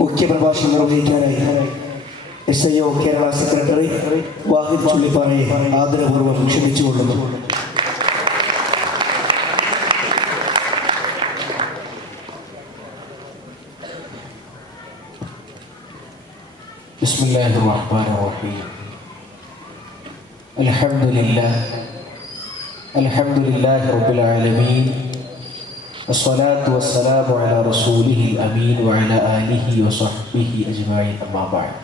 മുഖ്യപ്രഭാഷണം നിർവഹിക്കാനായി SIO Kerala secretary വാഹിദ് ചുള്ളിപ്പാറയെ ആദരപൂർവ്വം ക്ഷണിച്ചുകൊള്ളുന്നു. ബിസ്മില്ലാഹിർ റഹ്മാനിർ റഹീം. അൽഹംദുലില്ലാഹി റബ്ബിൽ ആലമീൻ. വസ്സലാത്തു വസ്സലാമു അലാ റസൂലിഹിൽ അമീൻ വഅലാ ആലിഹി വസഹ്ബിഹി അജ്മഈൻ. അമ്മാ ബഅദ്.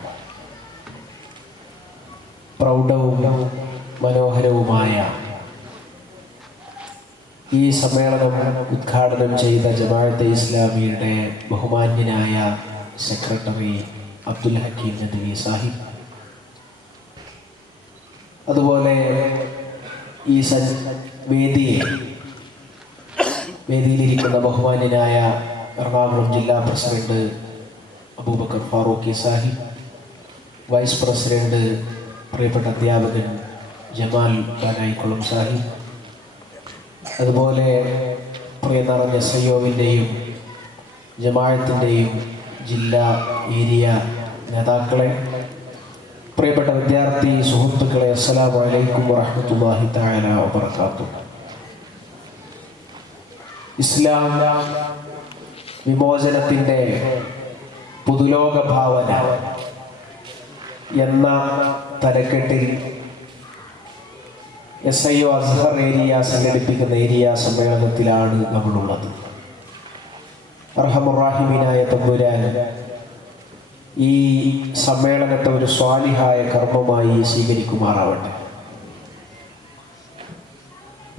പ്രൗഢവും മനോഹരവുമായ ഈ സമ്മേളനം ഉദ്ഘാടനം ചെയ്ത ജമാഅത്തെ ഇസ്ലാമിയുടെ ബഹുമാന്യനായ സെക്രട്ടറി അബ്ദുൽ ഹക്കീം നദ്വി സാഹിബ്, അതുപോലെ ഈ വേദിയിലിരിക്കുന്ന ബഹുമാന്യനായ എറണാകുളം ജില്ലാ president Abubakar Farooqi Sahib, vice president പ്രിയപ്പെട്ട അധ്യാപകൻ ജമാൽ ബാനായിക്കുളം സാഹിബ്, അതുപോലെ പ്രിയ നിറഞ്ഞ SIOവിൻ്റെയും ജമാഅത്തിൻ്റെയും ജില്ലാ ഏരിയ നേതാക്കളെ, പ്രിയപ്പെട്ട വിദ്യാർത്ഥി സുഹൃത്തുക്കളെ, അസ്സലാമു അലൈക്കും വറഹ്മത്തുള്ളാഹി തആല വബറകാതുഹു. ഇസ്ലാം വിമോചനത്തിൻ്റെ പുതുലോക ഭാവന എന്ന തലക്കെട്ടിൽ SIO അസ്ഹർ ഏരിയ സംഘടിപ്പിക്കുന്ന ഏരിയ സമ്മേളനത്തിലാണ് നമ്മളുള്ളത്. അർഹമുറാഹിമീനായ തമ്പുരാൻ ഈ സമ്മേളനത്തെ ഒരു സ്വാലിഹായ കർമ്മമായി സ്വീകരിക്കുമാറാവട്ടെ.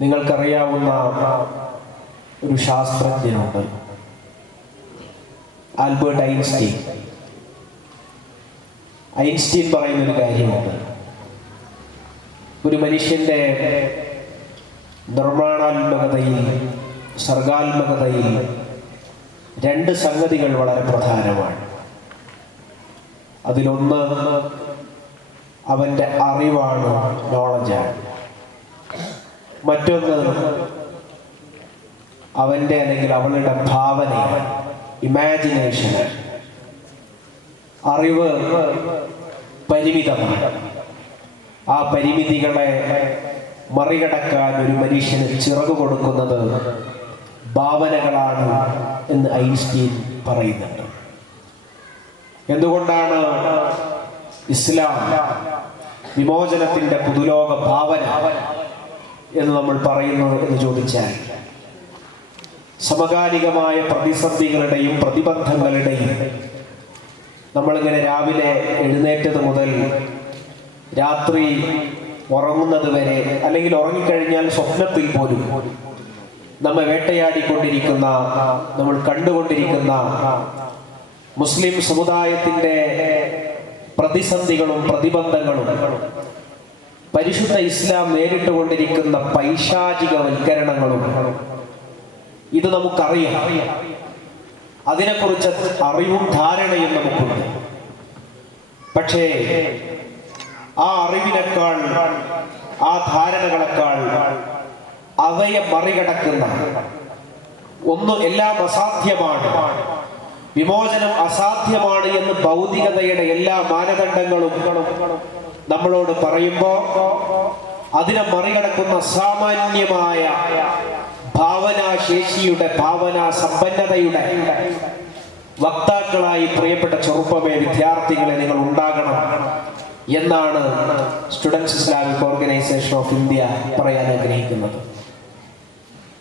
നിങ്ങൾക്കറിയാവുന്ന ഒരു ശാസ്ത്രജ്ഞനുണ്ട്, ആൽബർട്ട് ഐൻസ്റ്റീൻ. ഐൻസ്റ്റീൻ പറയുന്നൊരു കാര്യമുണ്ട്, ഒരു മനുഷ്യൻ്റെ നിർമ്മാണാത്മകതയിൽ, സർഗാത്മകതയിൽ രണ്ട് സംഗതികൾ വളരെ പ്രധാനമാണ്. അതിലൊന്ന് അവൻ്റെ അറിവാണ്, നോളജാണ്. മറ്റൊന്ന് അവൻ്റെ അല്ലെങ്കിൽ അവളുടെ ഭാവനയാണ്, ഇമാജിനേഷനാണ്. അറിവ് പരിമിതമാണ്. ആ പരിമിതികളെ മറികടക്കാൻ ഒരു മനുഷ്യന് ചിറകു കൊടുക്കുന്നത് ഭാവനകളാണ് എന്ന് ഐൻസ്റ്റീൻ പറയുന്നുണ്ട്. എന്തുകൊണ്ടാണ് ഇസ്ലാം വിമോചനത്തിൻ്റെ പുതുലോക ഭാവന എന്ന് നമ്മൾ പറയുന്നത് എന്ന് ചോദിച്ചാൽ, സമകാലികമായ പ്രതിസന്ധികളുടെയും പ്രതിബന്ധങ്ങളുടെയും നമ്മളിങ്ങനെ രാവിലെ എഴുന്നേറ്റത് മുതൽ രാത്രി ഉറങ്ങുന്നത് വരെ, അല്ലെങ്കിൽ ഉറങ്ങിക്കഴിഞ്ഞാൽ സ്വപ്നത്തിൽ പോലും നമ്മെ വേട്ടയാടിക്കൊണ്ടിരിക്കുന്ന, നമ്മൾ കണ്ടുകൊണ്ടിരിക്കുന്ന മുസ്ലിം സമുദായത്തിൻ്റെ പ്രതിസന്ധികളും പ്രതിബന്ധങ്ങളും, പരിശുദ്ധ ഇസ്ലാം നേരിട്ടുകൊണ്ടിരിക്കുന്ന പൈശാചികവൽക്കരണങ്ങളും ഇത് നമുക്കറിയാം. അതിനെക്കുറിച്ച് അറിവും ധാരണയും നമുക്കുണ്ട്. പക്ഷേ ആ അറിവിനേക്കാൾ, ആ ധാരണകളെക്കാൾ അവയെ മറികടക്കുന്ന ഒന്ന്, എല്ലാം അസാധ്യമാണ്, വിമോചനം അസാധ്യമാണ് എന്ന് ഭൗതികതയുടെ എല്ലാ മാനദണ്ഡങ്ങളും നമ്മളോട് പറയുമ്പോൾ അതിനെ മറികടക്കുന്ന സാമാന്യമായ ഭാവനാശേഷിയുടെ, ഭാവനാ സമ്പന്നതയുടെ വക്താക്കളായി പ്രിയപ്പെട്ട ചെറുപ്പമേ, വിദ്യാർത്ഥികളെ നിങ്ങൾ ഉണ്ടാകണം എന്നാണ് students Islamic organisation of India പറയാൻ ആഗ്രഹിക്കുന്നത്.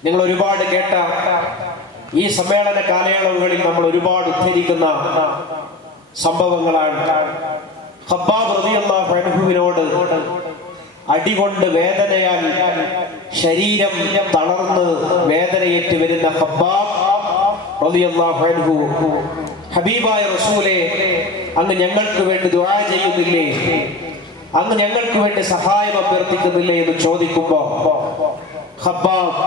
നിങ്ങൾ ഒരുപാട് കേട്ട ഈ സമ്മേളന കാലയളവുകളിൽ നമ്മൾ ഒരുപാട് ഉദ്ധരിക്കുന്ന സംഭവങ്ങളാണ്. ഖബ്ബാബ് റളിയല്ലാഹു അൻഹുവിനോട് അടികൊണ്ട് വേദനയാൽ ശരീരം തളർന്ന് വേദനയേറ്റ് വരുന്ന ഖബ്ബാബ് റളിയല്ലാഹു അൻഹു, ഹബീബായ റസൂലേ, അങ്ങ് ഞങ്ങൾക്ക് വേണ്ടി ദുആ ചെയ്യുന്നില്ലേ, അങ്ങ് ഞങ്ങൾക്ക് വേണ്ടി സഹായം അഭ്യർത്ഥിക്കുന്നില്ലേ എന്ന് ചോദിക്കുമ്പോൾ ഖബ്ബാബ്,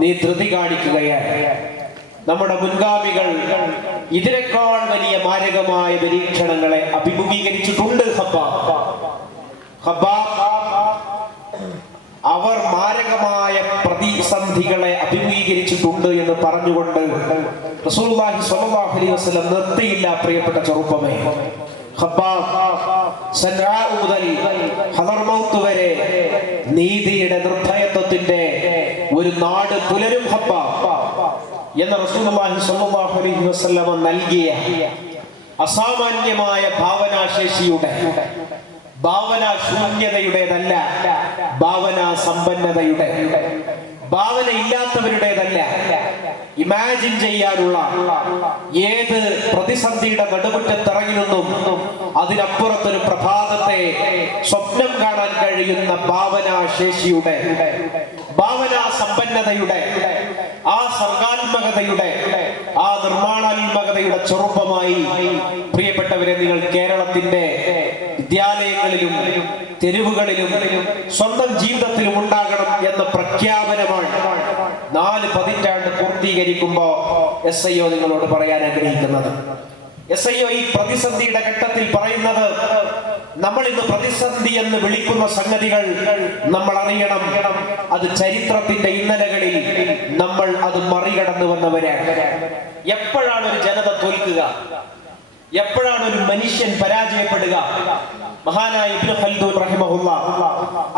നീ ധൃതി കാണിക്കുകയാണ്. നമ്മുടെ മുൻഗാമികൾ ഇതിനേക്കാൾ വലിയ മാരകമായ പരീക്ഷണങ്ങളെ അഭിമുഖീകരിച്ചിട്ടുണ്ട്. ഖബ്ബാബ് അവർ മാരകമായ പ്രതിസന്ധികളെ അഭിമുഖീകരിച്ചിട്ടുണ്ട് എന്ന് പറഞ്ഞുകൊണ്ട് റസൂലുള്ളാഹി സ്വല്ലല്ലാഹു അലൈഹി വസല്ലം നിർത്തിയില്ല. പ്രിയപ്പെട്ട ചെറുപ്പമേ, സൻആ മുതൽ ഹദർമൗത്ത് വരെ നീതിയുടെ നിർഭയത്വത്തിന്റെ ഒരു നാട് പുലരും എന്ന റസൂലുള്ളാഹി സ്വല്ലല്ലാഹു അലൈഹി വസല്ലം നൽകിയ അസാമാന്യമായ ഭാവനാശേഷിയുടെ, ഭാവനാശൂന്യതയുടേതല്ല, ഭാവനാ സമ്പന്നതയുടെ, ഭാവന ഇല്ലാത്തവരുടേതല്ല, ഇമാജിൻ ചെയ്യാനുള്ള, ഏത് പ്രതിസന്ധിയുടെ നടുമുറ്റത്തിറങ്ങി നിന്നും അതിനപ്പുറത്തൊരു പ്രഭാതത്തെ സ്വപ്നം കാണാൻ കഴിയുന്ന ഭാവനാശേഷിയുടെ, ഭാവനാ സമ്പന്നതയുടെ, ആ സർഗാത്മകതയുടെ, ആ നിർമ്മാണാത്മകതയുടെ ചെറുപ്പമായി പ്രിയപ്പെട്ടവരെ, നിങ്ങൾ കേരളത്തിന്റെ വിദ്യാലയങ്ങളിലും തെരുവുകളിലും സ്വന്തം ജീവിതത്തിലും ഉണ്ടാകണം എന്ന പ്രഖ്യാപനമാണ് 4 പതിറ്റാണ്ട് പൂർത്തീകരിക്കുമ്പോ SIO നിങ്ങളോട് പറയാൻ ആഗ്രഹിക്കുന്നത്. SIO ഈ പ്രതിസന്ധിയുടെ ഘട്ടത്തിൽ പറയുന്നത്, നമ്മൾ ഇന്ന് പ്രതിസന്ധി എന്ന് വിളിക്കുന്ന സംഗതികൾ നമ്മൾ അറിയണം, അത് ചരിത്രത്തിന്റെ ഇന്നലകളിൽ നമ്മൾ അത് മറികടന്നു വന്നവരാണ്. എപ്പോഴാണ് ഒരു ജനത തോൽക്കുക? എപ്പോഴാണ് ഒരു മനുഷ്യൻ പരാജയപ്പെടുക? മഹാനായ ഇബ്നു ഖൽദൂൻ റഹിമഹുല്ലാഹ്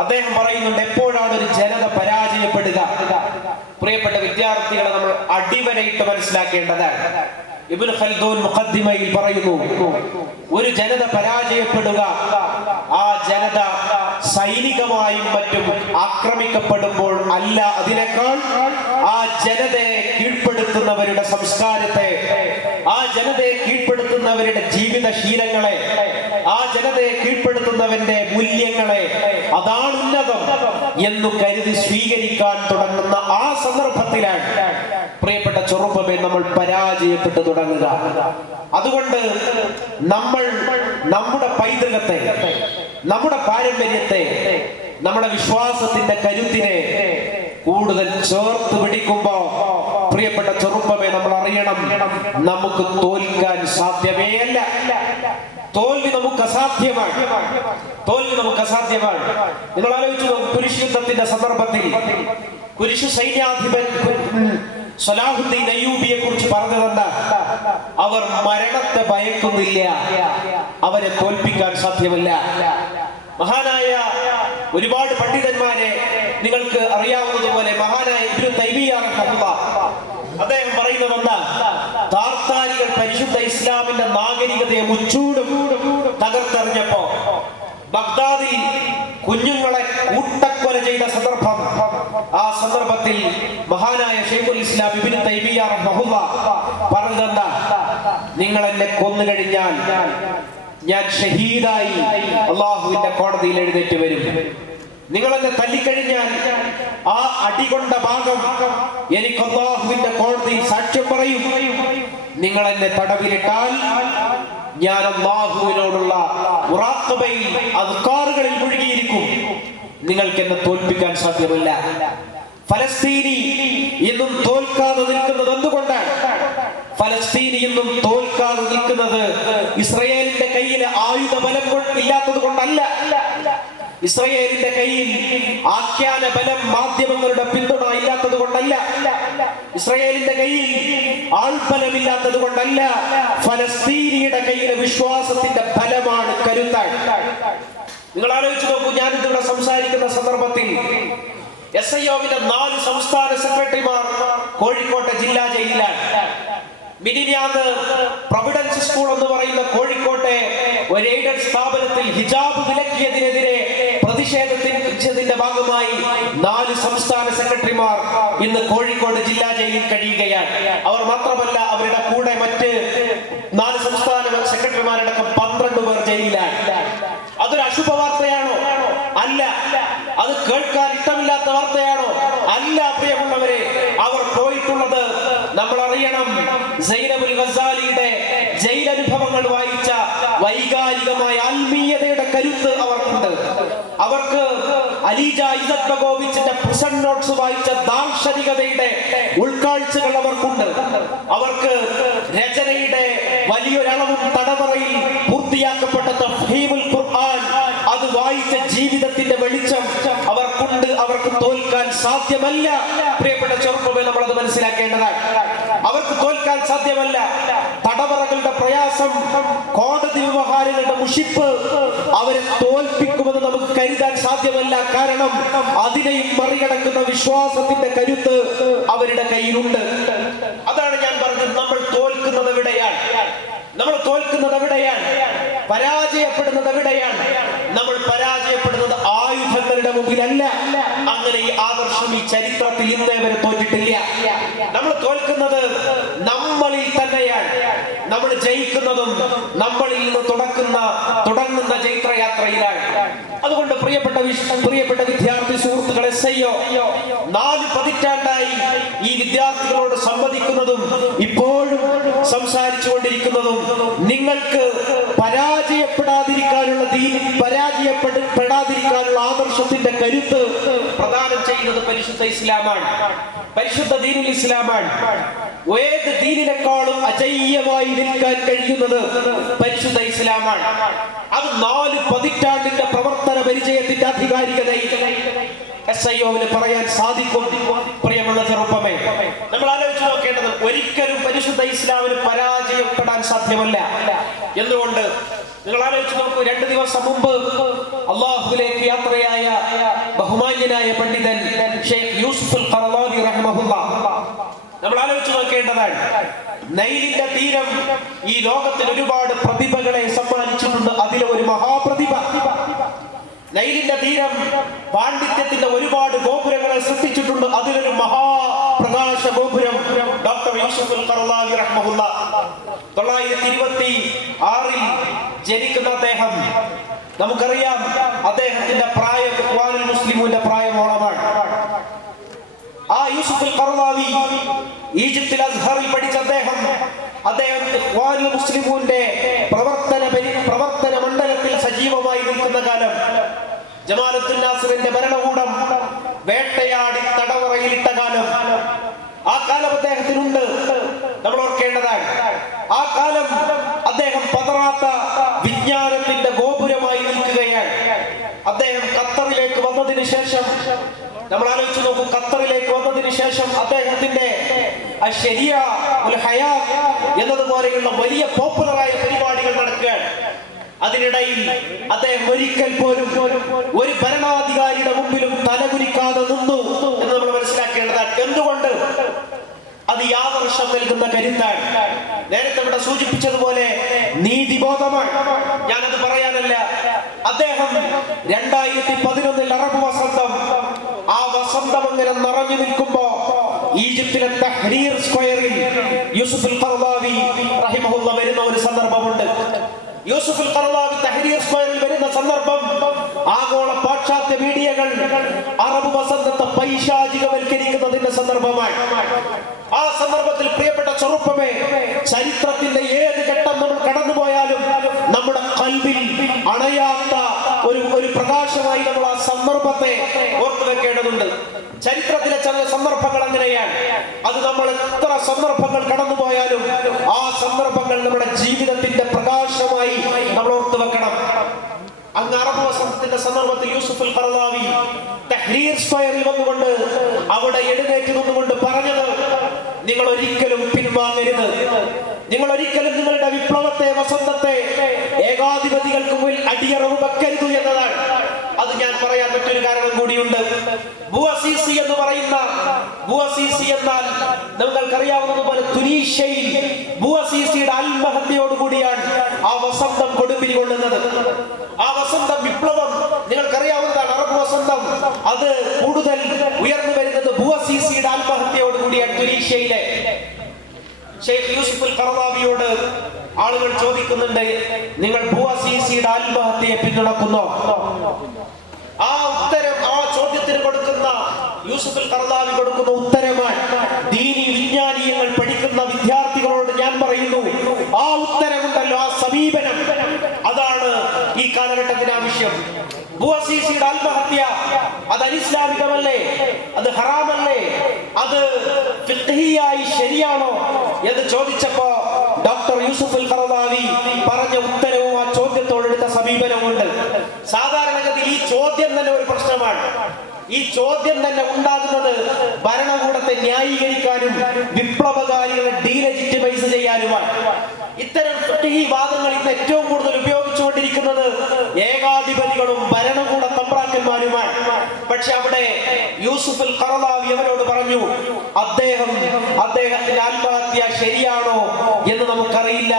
അദ്ദേഹം പറയുന്നുണ്ട്, എപ്പോഴാണ് ഒരു ജനത പരാജയപ്പെടുക? പ്രിയപ്പെട്ട വിദ്യാർത്ഥികളെ, നമ്മൾ അടിവരയിട്ട് മനസ്സിലാക്കേണ്ടതാണ്. ഇബ്നു ഖൽദൂൻ മുഖദ്ദിമയിൽ പറയുന്നു, ഒരു ജനത പരാജയപ്പെടുക, ആ ജനത സൈനികമായും മറ്റും ആക്രമിക്കപ്പെടുമ്പോൾ അല്ല, അതിനേക്കാൾ ആ ജനതയെ കീഴ്പ്പെടുത്തുന്നവരുടെ സംസ്കാരത്തെ, ആ ജനതയെ കീഴ്പ്പെടുത്തുന്നവരുടെ ജീവിതശീലങ്ങളെ, ആ ജനതയെ കീഴ്പ്പെടുത്തുന്നവന്റെ മൂല്യങ്ങളെ, അതാണ് ഉന്നതം എന്നു കരുതി സ്വീകരിക്കാൻ തുടങ്ങുന്ന ആ സന്ദർഭത്തിലാണ് പ്രിയപ്പെട്ട ചെറുപ്പമേ നമ്മൾ പരാജയപ്പെട്ടു തുടങ്ങുക. അതുകൊണ്ട് നമ്മൾ നമ്മുടെ പൈതൃകത്തെ, നമ്മുടെ പാരമ്പര്യത്തെ, നമ്മുടെ വിശ്വാസത്തിന്റെ കരുത്തിനെ കൂടുതൽ ചേർത്ത് പിടിക്കുമ്പോ പ്രിയപ്പെട്ട ചെറുപ്പമേ നമ്മൾ അറിയണം, നമുക്ക് തോൽക്കാൻ സാധ്യമേ അല്ല. തോൽവി നമുക്ക് അസാധ്യമാണ്. തോൽവി നമുക്ക് അസാധ്യമാണ്. നിങ്ങൾ ആലോചിച്ചു നോക്കും, കുരിശ് യുദ്ധത്തിന്റെ സന്ദർഭത്തിൽ കുരിശ് സൈന്യാധിപൻ സലാഹുദ്ദീൻ അയ്യൂബിയെ കുറിച്ച് പറഞ്ഞതെന്താ? അവർ മരണത്തെ ഭയക്കുന്നില്ല, അവരെ തോൽപ്പിക്കാൻ സാധ്യമല്ല. മഹാനായ ഒരുപാട് പണ്ഡിതന്മാരെ നിങ്ങൾക്ക് അറിയാവുന്നതുപോലെ മഹാനായ ഇബ്നു തൈമിയ്യ റഹിമഹുല്ലാഹ് അദ്ദേഹം പറയുന്നത് എന്താ? താർത്താരികൾ പരിശുദ്ധ ഇസ്ലാമിന്റെ നാഗരികതയെ മുച്ചൂടും തകർത്തെറിഞ്ഞപ്പോ ബഗ്ദാദിൽ കുഞ്ഞുങ്ങളെ കൂട്ടക്കൊല ചെയ്ത സന്ദർഭം, ആ സന്ദർഭത്തിൽ മഹാനായ ശൈഖുൽ ഇസ്ലാം ഇബ്നു തൈമിയ്യ റഹിമഹുല്ലാഹ് പറഞ്ഞതെന്താ? നിങ്ങൾ എന്നെ കൊന്നു കഴിഞ്ഞാൽ ഞാൻ ഷഹീദായി അള്ളാഹുവിന്റെ കോടതിയിൽ എഴുന്നേറ്റ് വരും. നിങ്ങൾ എന്നെ തല്ലിക്കഴിഞ്ഞാൽ ആ അടികൊണ്ട ഭാഗം എനിക്ക് അള്ളാഹുവിന്റെ കോടതിയിൽ സാക്ഷ്യം പറയും. നിങ്ങൾ എന്നെ തടവിലിട്ടാൽ ഞാൻ അള്ളാഹുവിനോടുള്ള മുറാഖബയിൽ, അദ്കാറുകളിൽ മുഴുകിയിരിക്കും. നിങ്ങൾക്ക് എന്നെ തോൽപ്പിക്കാൻ സാധ്യമല്ല. ഫലസ്തീനി ഇന്നും തോൽക്കാതെ നിൽക്കുന്നത് എന്തുകൊണ്ടാണ്? ഫലസ്തീനി ഇന്നും തോൽക്കാതെ നിൽക്കുന്നത് ഇസ്രയേലിന്റെ കയ്യിൽ ആയുധബലം ഇല്ലാത്തത് കൊണ്ടല്ല. ഇസ്രയേലിന്റെ കയ്യിൽ ആഖ്യാന ബലം, മാധ്യമങ്ങളുടെ പിന്തുണ ഇല്ലാത്തത് കൊണ്ടല്ല. ഇസ്രയേലിന്റെ കയ്യിൽ ആൾബലമില്ലാത്തത് കൊണ്ടല്ല. ഫലസ്തീനിയുടെ കയ്യിലെ വിശ്വാസത്തിന്റെ ഫലമാണ്, കരുത്താണ്. നിങ്ങൾ ആലോചിച്ച് നോക്കൂ, ഞാനിതിവിടെ സംസാരിക്കുന്ന സന്ദർഭത്തിൽ SIOവിന്റെ 4 സംസ്ഥാന സെക്രട്ടറിമാർ കോഴിക്കോട്ടെ ജില്ലാ ജയിലിലാണ്. മിനിഞ്ഞാന്ന് പ്രൊവിഡൻസ് സ്കൂൾ എന്ന് പറയുന്ന കോഴിക്കോട്ടെ ഒരു എയ്ഡഡ് സ്ഥാപനത്തിൽ ഹിജാബ് വിലക്കിയതിനെതിരെ പ്രതിഷേധത്തിന്റെ ഭാഗമായി 4 സംസ്ഥാന സെക്രട്ടറിമാർ ഇന്ന് കോഴിക്കോട് ജില്ലാ ജയിലിൽ കഴിയുകയാണ്. അവർ മാത്രമല്ല, അവരുടെ കൂടെ മറ്റ് 4 സംസ്ഥാന സെക്രട്ടറിമാരടക്കം 12 പേർ ജയിലിലാണ്. അതൊരു അശുഭ വാർത്തയാണോ? അല്ല. അത് കേൾക്കാൻ ഇഷ്ടമില്ലാത്ത വാർത്തയാണോ? അല്ല. പ്രിയമുള്ളവരെ, അവർ പോയിട്ടുള്ളത് നമ്മൾ അറിയണം. സൈനബുൽ ഗസാലിയുടെ ജയിലനുഭവങ്ങൾ വായിച്ച വൈകാരികമായ ആത്മീയതയുടെ കരുത്ത് അവർക്കുണ്ട്. അവർക്ക് അലീജ ഇസത്ത് ബഗോവിച്ചിന്റെ പ്രിസൺ നോട്ട്സ് വായിച്ച ദാർശനികതയുടെ ഉൾക്കാഴ്ചകൾ അവർക്കുണ്ട്. അവർക്ക് രചനയുടെ വലിയൊരളവും തടവറയിൽ പൂർത്തിയാക്കപ്പെട്ട തഫ്ഹീമുൽ ഖുർആൻ അത് വായിച്ച ജീവിതത്തിന്റെ വെളിച്ചം അവർക്കുണ്ട്. അവർ സാധ്യമല്ല. പ്രിയപ്പെട്ട ചെറുപ്പമേ, നമ്മളത് മനസ്സിലാക്കേണ്ടതാണ്. അവർക്ക് തോൽക്കാൻ സാധ്യമല്ല. തടവറകളുടെ പ്രയാസം, കോടതി വ്യവഹാരങ്ങളുടെ മുഷിപ്പ് അവരെ തോൽപ്പിക്കുമെന്ന് നമുക്ക് കരുതാൻ സാധ്യമല്ല. കാരണം അതിനെയും മറികടക്കുന്ന വിശ്വാസത്തിന്റെ കരുത്ത് അവരുടെ കയ്യിലുണ്ട്. അതാണ് ഞാൻ പറഞ്ഞത്, നമ്മൾ തോൽക്കുന്നത് എവിടെയാണ്? നമ്മൾ തോൽക്കുന്നത് എവിടെയാണ്? പരാജയപ്പെടുന്നത് എവിടെയാണ്? നമ്മൾ പരാജയപ്പെടുന്നത് ആയുധങ്ങളുടെ മുമ്പിലല്ല. അങ്ങനെ ഈ ആദർശം ഈ ചരിത്രത്തിൽ ഇന്നേ വരെ തോറ്റിട്ടില്ല. നമ്മൾ തോൽക്കുന്നത് നമ്മളിൽ തന്നെയാണ്. നമ്മൾ ജയിക്കുന്നതും നമ്മളിൽ നിന്ന് തുടങ്ങുന്ന ജൈത്രയാത്രയിലാണ്. അതുകൊണ്ട് പ്രിയപ്പെട്ട വിദ്യാർത്ഥി സുഹൃത്തുക്കളെ, SIO 4 പതിറ്റാണ്ടായി ഈ വിദ്യാർത്ഥികളോട് സംവദിക്കുന്നതും ഇപ്പോഴും സംസാരിച്ചു കൊണ്ടിരിക്കുന്നതും നിങ്ങൾക്ക് പരാജയപ്പെടാതിരിക്കാനുള്ള ആദർശത്തിന്റെ കരുത്ത് പ്രദാനം ചെയ്യുന്നത് പരിശുദ്ധ ഇസ്ലാമാണ്, പരിശുദ്ധ ദീനുൽ ഇസ്ലാമാണ്. ഏത് ദീനിനെക്കാളും അജയ്യമായി നിൽക്കാൻ കഴിയുന്നത് പരിശുദ്ധ ഇസ്ലാമാണ്. അത് 4 പതിറ്റാണ്ടിന്റെ പ്രവർത്തന പരിചയത്തിന്റെ ആധികാരികതയിൽ SIO-വിന് പറയാൻ സാധിക്കും. പ്രിയമുള്ള ചെറുപ്പമേ, നമ്മൾ ആലോചിച്ച് നോക്കേണ്ടത്, ഒരിക്കലും പരിശുദ്ധ ഇസ്ലാമിന് പരാജയപ്പെടാൻ സാധ്യമല്ല. എന്തുകൊണ്ട്? നിങ്ങൾ ആലോചിച്ച് നോക്കൂ. 2 ദിവസം മുമ്പ് അള്ളാഹുവിലേക്ക് യാത്രയായ ബഹുമാന്യനായ പണ്ഡിതൻ ഷെയ്ഖ് യൂസുഫ് ഖറളാവി റഹിമഹുല്ലാഹ്, നമ്മൾ ആലോചിച്ച് നോക്കേണ്ടതാണ്. നൈലിന്റെ തീരം ഈ ലോകത്തിൽ ഒരുപാട് പ്രതിഭകളെ സമ്മാനിച്ചിട്ടുണ്ട്. അതിലെ ഒരു മഹാപ്രതിഭ. നൈലിന്റെ തീരം പാണ്ഡിത്യത്തിന്റെ ഒരുപാട് ഗോപുരങ്ങളെ സൃഷ്ടിച്ചിട്ടുണ്ട്. അതിലൊരു മഹാപ്രകാശ ഗോപുരം ഡോക്ടർ യൂസുഫ് ഖറളാവി റഹിമഹുല്ലാഹ്. 926 ജനിക്കുന്ന അദ്ദേഹം, നമുക്കറിയാം അദ്ദേഹത്തിന്റെ പ്രായം ഇഖ്വാനുൽ മുസ്ലിമൂന്റെ പ്രായമോളമാണ്. ആ യൂസുഫ് ഖറളാവി ഈജിപ്തിൽ അസ്ഹറിൽ പഠിച്ച അദ്ദേഹം ഇഖ്വാനുൽ മുസ്ലിമൂന്റെ പ്രവർത്തന മണ്ഡലത്തിൽ സജീവമായി നിൽക്കുന്ന കാലം, ജമാഅത്തുൻ നാസിറിന്റെ ഭരണകൂടം വേട്ടയാടി തടവറയിലിട്ട കാലം, ആ കാലം അദ്ദേഹത്തിനുണ്ട്. നമ്മൾ ഓർക്കേണ്ടതാണ്. ആ കാലം അദ്ദേഹം പതറാത്ത വിജ്ഞാനത്തിന്റെ ഗോപുരമായി നിൽക്കുകയാണ്. അദ്ദേഹം ഖത്തറിലേക്ക് വന്നതിന് ശേഷം, നമ്മൾ ആലോചിച്ച് നോക്കൂ, ഖത്തറിലേക്ക് വന്നതിന് ശേഷം അദ്ദേഹത്തിന്റെ ശരിയ ഉൽ ഹയാത്ത് എന്നതുപോലെയുള്ള വലിയ പോപ്പുലറായ പരിപാടികൾ നടക്കുകയാണ്. അതിനിടയിൽ അദ്ദേഹം ഒരിക്കൽ പോലും ഒരു ഭരണാധികാരിയുടെ മുമ്പിലും തലകുനിക്കാതെ നിന്നു എന്ന് നമ്മൾ മനസ്സിലാക്കേണ്ടതാണ്. എന്തുകൊണ്ട്? അത് യാദർശം നൽകുന്ന കരുത്താണ്. നേരത്തെ ഇവിടെ സൂചിപ്പിച്ചതുപോലെ നീതിബോധമാണ്. ഞാനത് പറയാനല്ല. അദ്ദേഹം 2011 അറബ് വസന്തം, ആ വസന്തം അങ്ങനെ നിറഞ്ഞു നിൽക്കുമ്പോ ഈജിപ്തിലെ തഹ്രീർ സ്ക്വയറിൽ യൂസുഫ് ഖറളാവി റഹിമഹുല്ലാഹ് വരുന്ന ഒരു സന്ദർഭമുണ്ട്. യൂസുഫ് ഖറളാവി തഹ്രീർ സ്ക്വയറിൽ വരുന്ന സന്ദർഭം ആഗോള പാശ്ചാത്യ മീഡിയകൾ അറബ് വസന്തത്തെ പൈശാചികവൽക്കരിക്കുന്നതിന്റെ സന്ദർഭമാണ്. ആ സന്ദർഭത്തിൽ പ്രിയപ്പെട്ട ചെറുപ്പമേ, ചരിത്രത്തിന്റെ ഏത് ഘട്ടം നമ്മൾ കടന്നുപോയാലും നമ്മുടെ കൽബിൽ അണയാത്ത ഒരു പ്രകാശമായി നമ്മൾ ആ സന്ദർഭത്തെ ഓർത്തു വെക്കേണ്ടതുണ്ട്. ചരിത്രത്തിലെ ചില സന്ദർഭങ്ങൾ അങ്ങനെയാണ്. അത് നമ്മൾ എത്ര സന്ദർഭങ്ങൾ കടന്നുപോയാലും ആ സന്ദർഭങ്ങൾ നമ്മുടെ ജീവിതത്തിന്റെ പ്രകാശമായി നമ്മൾ ഓർത്തു വെക്കണം. അങ്ങ് അറബ് വസന്തത്തിന്റെ സന്ദർഭത്തിൽ യൂസുഫ് ഖറളാവി തഹ്രീർ സ്ക്വയറിൽ വന്നുകൊണ്ട് അവിടെ എഴുന്നേറ്റ് നിന്നുകൊണ്ട് പറഞ്ഞത്, നിങ്ങൾ ഒരിക്കലും പിൻവാങ്ങരുത്, നിങ്ങൾ ഒരിക്കലും നിങ്ങളുടെ വിപ്ലവത്തെ, വസന്തത്തെ ഏകാധിപതികൾക്ക് മുന്നിൽ അടിയറവ് വെക്കരുത് എന്നതാണ്. അത് ഞാൻ പറയാൻ മറ്റൊരു കാരണം കൂടിയുണ്ട്. ബുഅസീസി എന്ന് പറയുന്ന, ബുഅസീസി എന്നാൽ നിങ്ങൾക്കറിയാവുന്നതുപോലെ തുനീഷ്യയിൽ ബുഅസീസിയുടെ ആത്മഹത്യയോടുകൂടിയാണ് ആ വസന്തം കൊടുമ്പിരി കൊള്ളുന്നത്. ആ വസന്തം വിപ്ലവം നിങ്ങൾക്കറിയാവുന്നതാണ്. അറബ് വസന്തം അത് കൂടുതൽ ഉയർന്നു വരുന്നത് ബുഅസീസിയുടെ ആത്മഹത്യയോടുകൂടിയാണ്. തുനീഷ്യയിലെ ഷെയ്ഖ് യൂസുഫ് ഖറളാവിയോട് ആളുകൾ ചോദിക്കുന്നുണ്ട്, നിങ്ങൾ ബുഅസീസിയുടെ ആത്മഹത്യയെ പിന്തുണക്കുന്നോ? ആ ഉത്തരം, ആ ചോദ്യത്തിന് കൊടുക്കുന്ന യൂസുഫ് ഖറളാവി കൊടുക്കുന്ന ഉത്തരമാണ് ദീനി വിജ്ഞാനീയങ്ങൾ പഠിക്കുന്ന വിദ്യാർത്ഥികളോട് ഞാൻ പറയുന്നു, ആ ഉത്തരമുണ്ടല്ലോ, ആ സമീപനം, അതാണ് ഈ കാലഘട്ടത്തിന് ആവശ്യം. ബുഅസീസിയുടെ ആത്മഹത്യ അത് അനിസ്ലാമികമല്ലേ? അത് ഹറാമല്ലേ? അത് ഫിഖ്ഹിയായി ശരിയാണോ എന്ന് ചോദിച്ചപ്പോ ഡോക്ടർ യൂസുഫ് ഖറളാവി പറഞ്ഞ ഉത്തരവും ആ ചോദ്യത്തോടെടുത്ത സമീപനമുണ്ട്. സാധാരണഗതിയിൽ ഈ ചോദ്യം തന്നെ ഒരു പ്രശ്നമാണ്. ഈ ചോദ്യം തന്നെ ഉണ്ടാകുന്നത് ഭരണകൂടത്തെ ന്യായീകരിക്കാനും വിപ്ലവകാരികളെ ഡീലെജിറ്റിമൈസ് ചെയ്യാനുമാണ്. ഇത്തരം ഈ വാദങ്ങൾ ഇന്ന് ഏറ്റവും കൂടുതൽ ഉപയോഗിച്ചുകൊണ്ടിരിക്കുന്നത് ഏകാധിപതികളും ഭരണകൂട തമ്പ്രാക്കന്മാരുമാണ്. പക്ഷെ അവിടെ യൂസുഫ് അൽ ഖറളാവി അവരോട് പറഞ്ഞു, അദ്ദേഹത്തിന്റെ ആത്മഹത്യ ശരിയാണോ എന്ന് നമുക്കറിയില്ല.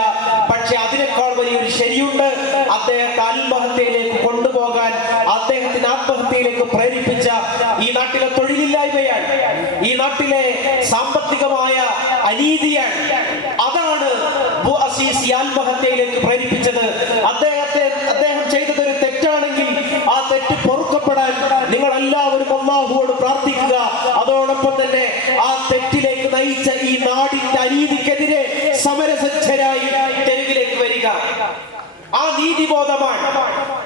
പക്ഷെ അതിനേക്കാൾ വലിയൊരു ശരിയുണ്ട്. അദ്ദേഹത്തെ ആത്മഹത്യയിലേക്ക് കൊണ്ടുപോകാൻ, അദ്ദേഹത്തിന് ആത്മഹത്യയിലേക്ക് പ്രേരിപ്പിച്ച ഈ നാട്ടിലെ തൊഴിലില്ലായ്മയാണ്, ഈ നാട്ടിലെ സാമ്പത്തികമായ അനീതിയാണ്. അതാണ് ബുഅസീസി ആത്മഹത്യയിലേക്ക് പ്രേരിപ്പിച്ചത്. അദ്ദേഹം ചെയ്തത് ഒരു തെറ്റാണെങ്കിൽ ആ തെറ്റ് പൊറുക്കപ്പെടാൻ നിങ്ങൾ എല്ലാവരും അല്ലാഹുവോട് പ്രാർത്ഥിക്കുക. അതോടൊപ്പം തന്നെ ആ തെറ്റിലേക്ക് നയിച്ച ഈ നാടിന്റെ അനീതിക്കെതിരെ സമരസജ്ജരായി തെരുവിലേക്ക് വരിക. ആ നീതിബോധമാണ്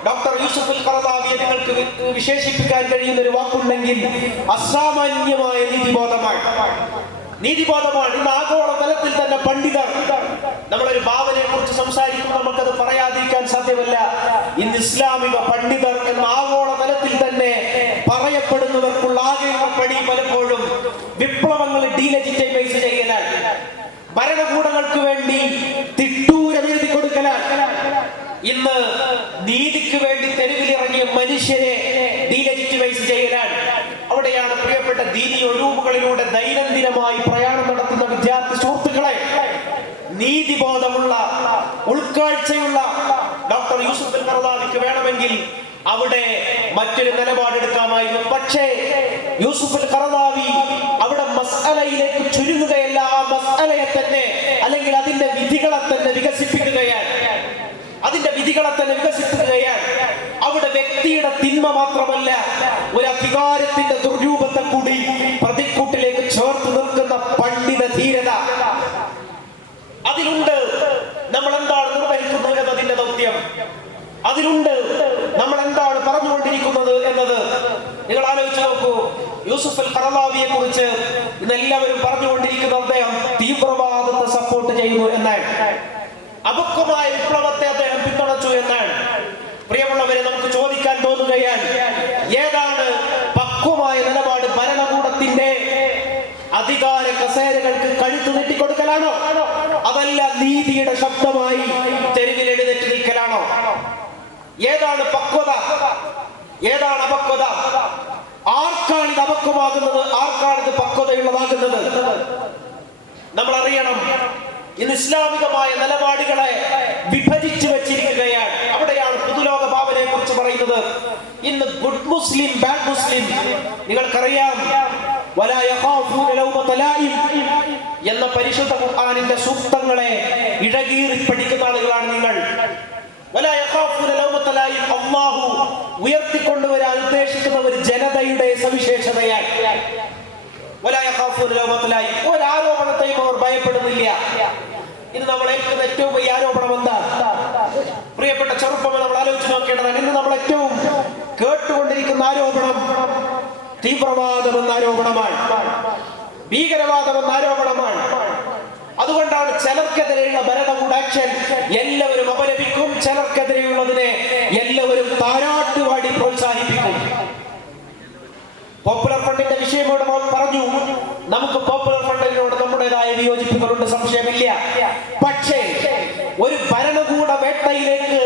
ഡോക്ടർ യൂസുഫ് അൽ ഖറളാവിയെ നിങ്ങൾക്ക് വിശേഷിപ്പിക്കാൻ കഴിയുന്ന ഒരു വാക്കുണ്ടെങ്കിൽ അസാമാന്യമായ നീതിബോധമാണ്. ഇന്ന് ആഗോള തലത്തിൽ തന്നെ പണ്ഡിതർ, നമ്മളൊരു ഭാവനയെ കുറിച്ച് സംസാരിക്കുമ്പോൾ നമുക്കത് പറയാതിരിക്കാൻ സാധ്യമല്ല. ഇന്ന് ഇസ്ലാമിക പണ്ഡിതർ എന്ന ആഗോള തലത്തിൽ തന്നെ പറയപ്പെടുന്നവർക്കുള്ള ആകെയുള്ള പണി പലപ്പോഴും വിപ്ലവങ്ങളെ ഡീലെജിറ്റൈമൈസ് ചെയ്യലാണ്, ഭരണകൂടങ്ങൾക്ക് വേണ്ടി തിട്ടൂരം എഴുതി കൊടുക്കലാണ്. ഇന്ന് നീതിക്ക് വേണ്ടി തെരുവിലിറങ്ങിയ മനുഷ്യരെ ഡീലെജിറ്റിമൈസ് ചെയ്യലാണ്. അവിടെയാണ് പ്രിയപ്പെട്ട ദീനി ഒഴിവുകളിലൂടെ ദൈനംദിനമായി പ്രയാണം നടത്തുന്ന വിദ്യാർത്ഥി സുഹൃത്തുക്കളെ, നീതിബോധമുള്ള ഉൾക്കാഴ്ചയുള്ള ഡോക്ടർ യൂസുഫ് അൽ ഖറളാവിക്ക് വേണമെങ്കിൽ അവിടെ മറ്റൊരു നിലപാടെടുക്കാമായിരുന്നു. പക്ഷേ യൂസുഫ് അൽ ഖറളാവി അവിടെ മസ്അലയിലേക്ക് ചുരുങ്ങുകയല്ല, ആ മസ്അലയെ തന്നെ അല്ലെങ്കിൽ അതിന്റെ വിധികളെ തന്നെ വികസിപ്പിക്കുകയാണ്. അവിടെ വ്യക്തിയുടെ തിന്മ മാത്രമല്ല, ഒരു അധികാരത്തിന്റെ ദുർരൂപത്തെ കൂടി പ്രതിക്കൂട്ടിലേക്ക് ചേർത്ത് നിൽക്കുന്ന പണ്ഡിത ധീരത അതിലുണ്ട്. നമ്മൾ എന്താണ് നിർവഹിക്കുന്നത് എന്നതിന്റെ ദൗത്യം അതിലുണ്ട്. നമ്മൾ എന്താണ് പറഞ്ഞുകൊണ്ടിരിക്കുന്നത് എന്നത് നിങ്ങൾ ആലോചിച്ച് നോക്കൂ. യൂസുഫ് അൽ ഖറളാവിയെ കുറിച്ച് ഇന്ന് എല്ലാവരും പറഞ്ഞുകൊണ്ടിരിക്കുന്ന അദ്ദേഹം തീവ്രവാദത്തെ സപ്പോർട്ട് ചെയ്യുന്നു എന്നാണ്, അപക്വമായ വിപ്ലവത്തെ അദ്ദേഹം പിന്തുണച്ചു എന്നാണ്. പ്രിയമുള്ളവരെ, നമുക്ക് ചോദിക്കാൻ തോന്നുകയാണ്, ഏതാണ് പക്വമായ നിലപാട്? ഭരണകൂടത്തിന്റെ അധികാര കസേരകൾക്ക് കഴുത്തു നീട്ടിക്കൊടുക്കലാണോ, അതല്ല നീതിയുടെ ശബ്ദമായി തെരുവിൽ എഴുന്നേറ്റ് നിൽക്കലാണോ? ഏതാണ് പക്വത, ഏതാണ് അപക്വത? ആർക്കാണ് ഇത് അപക്വമാകുന്നത്, ആർക്കാണ് ഇത് പക്വതയുള്ളതാകുന്നത്? നമ്മൾ അറിയണം, ഇന്ന് ഇസ്ലാമികമായ നിലപാടുകളെ വിഭജിച്ചു വെച്ചിരിക്കുകയാണ്. അവിടെയാണ് പുതുലോക ഭാവനയെ കുറിച്ച് പറയുന്നത്. ഇന്ന് ഗുഡ് മുസ്ലിം, ബാഡ് മുസ്ലിം, നിങ്ങൾക്കറിയാം, വലാ യഖാഫൂന ലൗമത ലായിം എന്ന പരിശുദ്ധ ഖുർആനിന്റെ സൂക്തങ്ങളെ ഇഴകീറി പഠിക്കുന്ന ആളുകളാണ് നിങ്ങൾ. വലാ യഖാഫൂന ലൗമത ലായിം അല്ലാഹു ഉയർത്തിക്കൊണ്ടുവരാൻ ഉദ്ദേശിക്കുന്ന ഒരു ജനതയുടെ സവിശേഷതയാണ്. ഒരാരോപണത്തെയും അവർ ഭയപ്പെടുന്നില്ല. ഇന്ന് നമ്മൾ ഏൽക്കുന്ന ഏറ്റവും വലിയ ആരോപണം എന്താ? പ്രിയപ്പെട്ട ചെറുപ്പം, നമ്മൾ ആലോചിച്ച് നോക്കേണ്ടതാണ്. ഇന്ന് നമ്മൾ ഏറ്റവും കേട്ടുകൊണ്ടിരിക്കുന്ന ആരോപണം തീവ്രവാദം എന്ന ആരോപണമാണ്, ഭീകരവാദം എന്ന ആരോപണമാണ്. അതുകൊണ്ടാണ് ചിലർക്കെതിരെയുള്ള ഭരണകൂട ആക്ഷൻ എല്ലാവരും അപലപിക്കും, ചിലർക്കെതിരെയുള്ളതിനെ എല്ലാവരും താരാട്ടുപാടി പ്രോത്സാഹിപ്പിക്കും. പോപ്പുലർ ഫ്രണ്ടിന്റെ വിഷയമോട് പറഞ്ഞു, നമുക്ക് പോപ്പുലർ ഫ്രണ്ടിനോട് നമ്മുടേതായ വിയോജിപ്പുകളുണ്ട്, സംശയമില്ല. പക്ഷേ ഒരു ഭരണകൂട വേട്ടയിലേക്ക്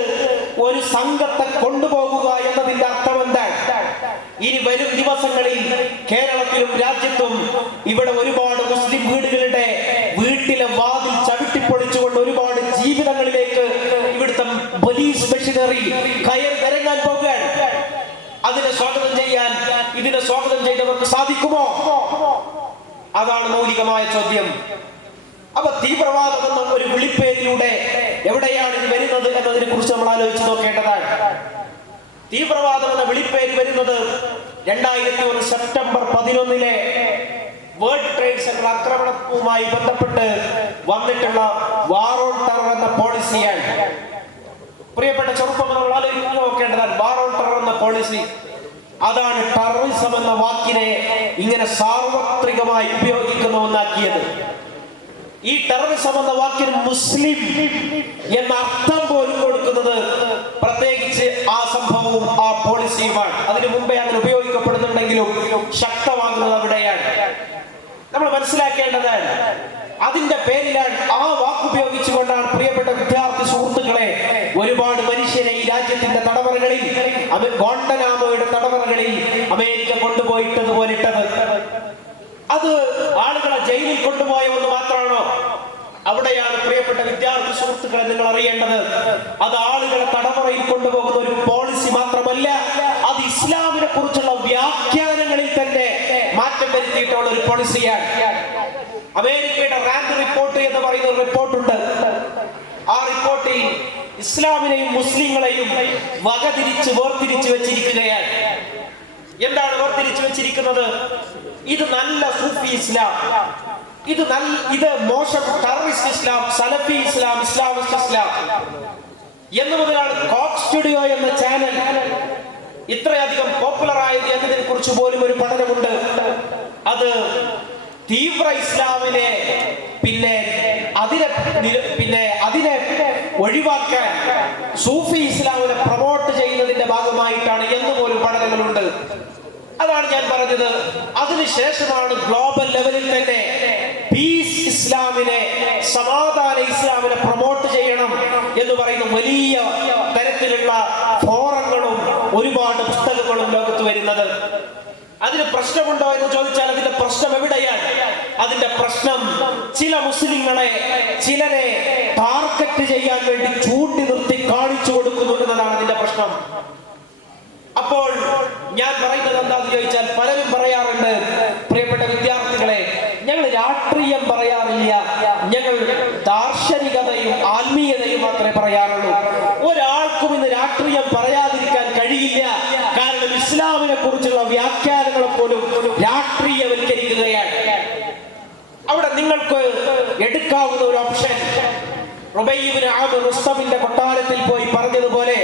ഒരു സംഘത്തെ കൊണ്ടുപോകുക എന്നതിന്റെ അർത്ഥം എന്താണ്? ഇനി വരും ദിവസങ്ങളിൽ കേരളത്തിലും രാജ്യത്തും ഇവിടെ ഒരുപാട് മുസ്ലിം വീട്ടിലെ വാതിൽ ചവിട്ടിപ്പൊളിച്ചുകൊണ്ട് ഒരുപാട് ജീവിതങ്ങളിലേക്ക് ഇവിടുത്തെ പോലീസ് മെഷീനറി കയറി നിരങ്ങാൻ പോകുകയാണ്. ഇതിനെ സ്വാഗതം ചെയ്തവർക്ക് സാധിക്കുമോ? അതാണ് മൗലികമായ ചോദ്യം. അപ്പൊ തീവ്രവാദം എന്ന ഒരു വിളിപ്പേരിലൂടെ എവിടെയാണ് ഇത് വരുന്നത് എന്നതിനെ കുറിച്ച് നമ്മൾ ആലോചിച്ച് നോക്കേണ്ടതാണ്. തീവ്രവാദം എന്ന വിളിപ്പേര് വരുന്നത് 2001 സെപ്റ്റംബർ 11 വേൾഡ് ട്രേഡ് സെന്റർ ആക്രമണവുമായി ബന്ധപ്പെട്ട് വന്നിട്ടുള്ള വാർ ഓൺ ടെറർ എന്ന പോളിസിയാണ്. പ്രിയപ്പെട്ട ചെറുപ്പം, നമ്മൾ ആലോചിച്ച് നോക്കേണ്ടതാണ്. വാർ ഓൺ ടെറർ എന്ന പോളിസി, അതാണ് ടെററിസം എന്ന വാക്കിനെ ഇങ്ങനെ സാർവത്രികമായി ഉപയോഗിക്കുന്ന ഒന്നാക്കിയത്. ഈ ടെററിസം എന്ന വാക്കിന് മുസ്ലിം എന്ന അർത്ഥം പോലും കൊടുക്കുന്നത് പ്രത്യേകിച്ച് ആ സംഭവവും ആ പോളിസിയുമാണ്. അതിനു മുമ്പേ അങ്ങനെ ഉപയോഗിക്കപ്പെടുന്നുണ്ടെങ്കിലും അതിന്റെ പേരിലാണ്, ആ വാക്കുപയോഗിച്ചുകൊണ്ടാണ് പ്രിയപ്പെട്ട വിദ്യാർത്ഥി സുഹൃത്തുക്കളെ ഒരുപാട് മനുഷ്യരെ ഈ രാജ്യത്തിന്റെ തടവറകളിൽ, ഗോണ്ടനാമോയുടെ തടവറകളിൽ അമേരിക്ക കൊണ്ടുപോയിട്ടതുപോലെ ഇട്ടത്. അത് ആളുകളെ ജയിലിൽ കൊണ്ടുപോയ ഒന്ന് മാത്രമാണോ? അവിടെയാണ് പ്രിയപ്പെട്ട വിദ്യാർത്ഥി സുഹൃത്തുക്കളെ നിങ്ങൾ അറിയേണ്ടത്, അത് ആളുകളെ തടവറയിൽ കൊണ്ടുപോകുന്ന ഒരു പോളിസി മാത്രമല്ല, അത് ഇസ്ലാമിനെ കുറിച്ചുള്ള വ്യാഖ്യാനങ്ങളിൽ തന്നെ മാറ്റം വരുത്തിയിട്ടുള്ള ഒരു പോളിസിയാണ്. അമേരിക്കയുടെ റാൻഡ് റിപ്പോർട്ട് എന്ന് പറയുന്ന ഒരു റിപ്പോർട്ടുണ്ട്. ആ റിപ്പോർട്ടിൽ ഇസ്ലാമിനെയും മുസ്ലിങ്ങളെയും വേർതിരിച്ച് വെച്ചിരിക്കുകയാണ്. എന്താണ് വേർതിരിച്ച് വെച്ചിരിക്കുന്നത്? ഇത് നല്ല സൂഫി ഇസ്ലാം, ഇത് മോശം ടെററിസ്റ്റ് ഇസ്ലാം, സലഫി ഇസ്ലാം, ഇസ്ലാമിസ്റ്റ് ഇസ്ലാം എന്ന് മുതലാണ് കോക്ക് സ്റ്റുഡിയോ എന്ന ചാനൽ ഇത്രയധികം പോപ്പുലർ ആയത് എന്നതിനെ കുറിച്ച് പോലും ഒരു പഠനമുണ്ട്. അത് തീവ്ര ഇസ്ലാമിനെ അതിനെ ഒഴിവാക്കാൻ സൂഫി ഇസ്ലാമിനെ പ്രൊമോട്ട് ചെയ്യുന്നതിന്റെ ഭാഗമായിട്ടാണ് എന്ന് പോലും പഠനങ്ങളുണ്ട്. അതാണ് ഞാൻ പറഞ്ഞത്. അതിനുശേഷമാണ് ഗ്ലോബൽ ലെവലിൽ തന്നെ പീസ് ഇസ്ലാമിനെ, സമാധാന ഇസ്ലാമിനെ പ്രൊമോട്ട് ചെയ്യണം എന്ന് പറയുന്ന വലിയ തരത്തിലുള്ള ഫോറങ്ങളും ഒരുപാട് പുസ്തകങ്ങളും ലോകത്ത് വരുന്നത്. അതിന് പ്രശ്നമുണ്ടോ എന്ന് ചോദിച്ചാൽ അതിന്റെ പ്രശ്നം എവിടെയാണ്? അതിന്റെ പ്രശ്നം ചില മുസ്ലിങ്ങളെ, ചിലരെ ടാർഗറ്റ് ചെയ്യാൻ വേണ്ടി ചൂണ്ടി നിർത്തി കാണിച്ചു കൊടുക്കുന്നുണ്ടെന്നതാണ് അതിന്റെ പ്രശ്നം. അപ്പോൾ ഞാൻ പറയുന്നത് എന്താന്ന് ചോദിച്ചാൽ, പലരും പറയാറുണ്ട്, പ്രിയപ്പെട്ട വിദ്യാർത്ഥികളെ, ഞങ്ങൾ രാഷ്ട്രീയം പറയാറില്ല, ഞങ്ങൾ ദാർശനികതയും ആത്മീയതയും മാത്രമേ പറയാറുള്ളൂ. ഒരാൾക്കും ഇന്ന് രാഷ്ട്രീയം പറയാതിരിക്കാൻ കഴിയില്ല. കാരണം ഇസ്ലാമിനെ കുറിച്ചുള്ള വ്യാഖ്യാനങ്ങളെ പോലും രാഷ്ട്രീയവൽക്കരിക്കുകയാണ്. അവിടെ നിങ്ങൾക്ക് എടുക്കാവുന്ന ഒരു ഓപ്ഷൻ, റുബൈബിൻ ആമിർ റുസ്തമിന്റെ കൊട്ടാരത്തിൽ പോയി പറഞ്ഞതുപോലെ,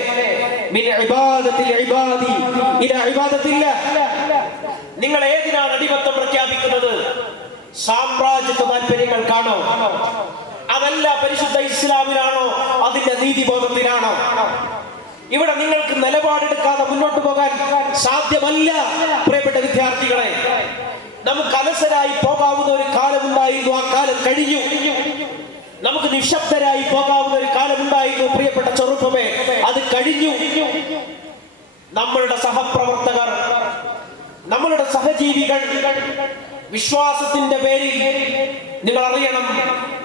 നിങ്ങൾ ഏതിനാണ് അടിമത്തം പ്രഖ്യാപിക്കുന്നത്? സാമ്രാജ്യത്വ താല്പര്യങ്ങൾക്കാണോ? അതല്ല പരിശുദ്ധ ഇസ്ലാമിനാണോ? അതിന്റെ നീതിബോധത്തിനാണോ? ഇവിടെ നിങ്ങൾക്ക് നിലപാടെടുക്കാതെ മുന്നോട്ട് പോകാൻ സാധ്യമല്ല. പ്രിയപ്പെട്ട വിദ്യാർത്ഥികളെ, നമുക്ക് അലസരായി പോകാവുന്ന ഒരു കാലമുണ്ടായിരുന്നു, ആ കാലം കഴിഞ്ഞു. നമുക്ക് നിശബ്ദരായി പോകാവുന്ന ഒരു കാലമുണ്ടായിരുന്നു, പ്രിയപ്പെട്ട ചെറുപ്പമേ, അത് കഴിഞ്ഞു. നമ്മളുടെ സഹപ്രവർത്തകർ, നമ്മളുടെ സഹജീവികൾ വിശ്വാസത്തിന്റെ പേരിൽ, നിങ്ങൾ അറിയണം,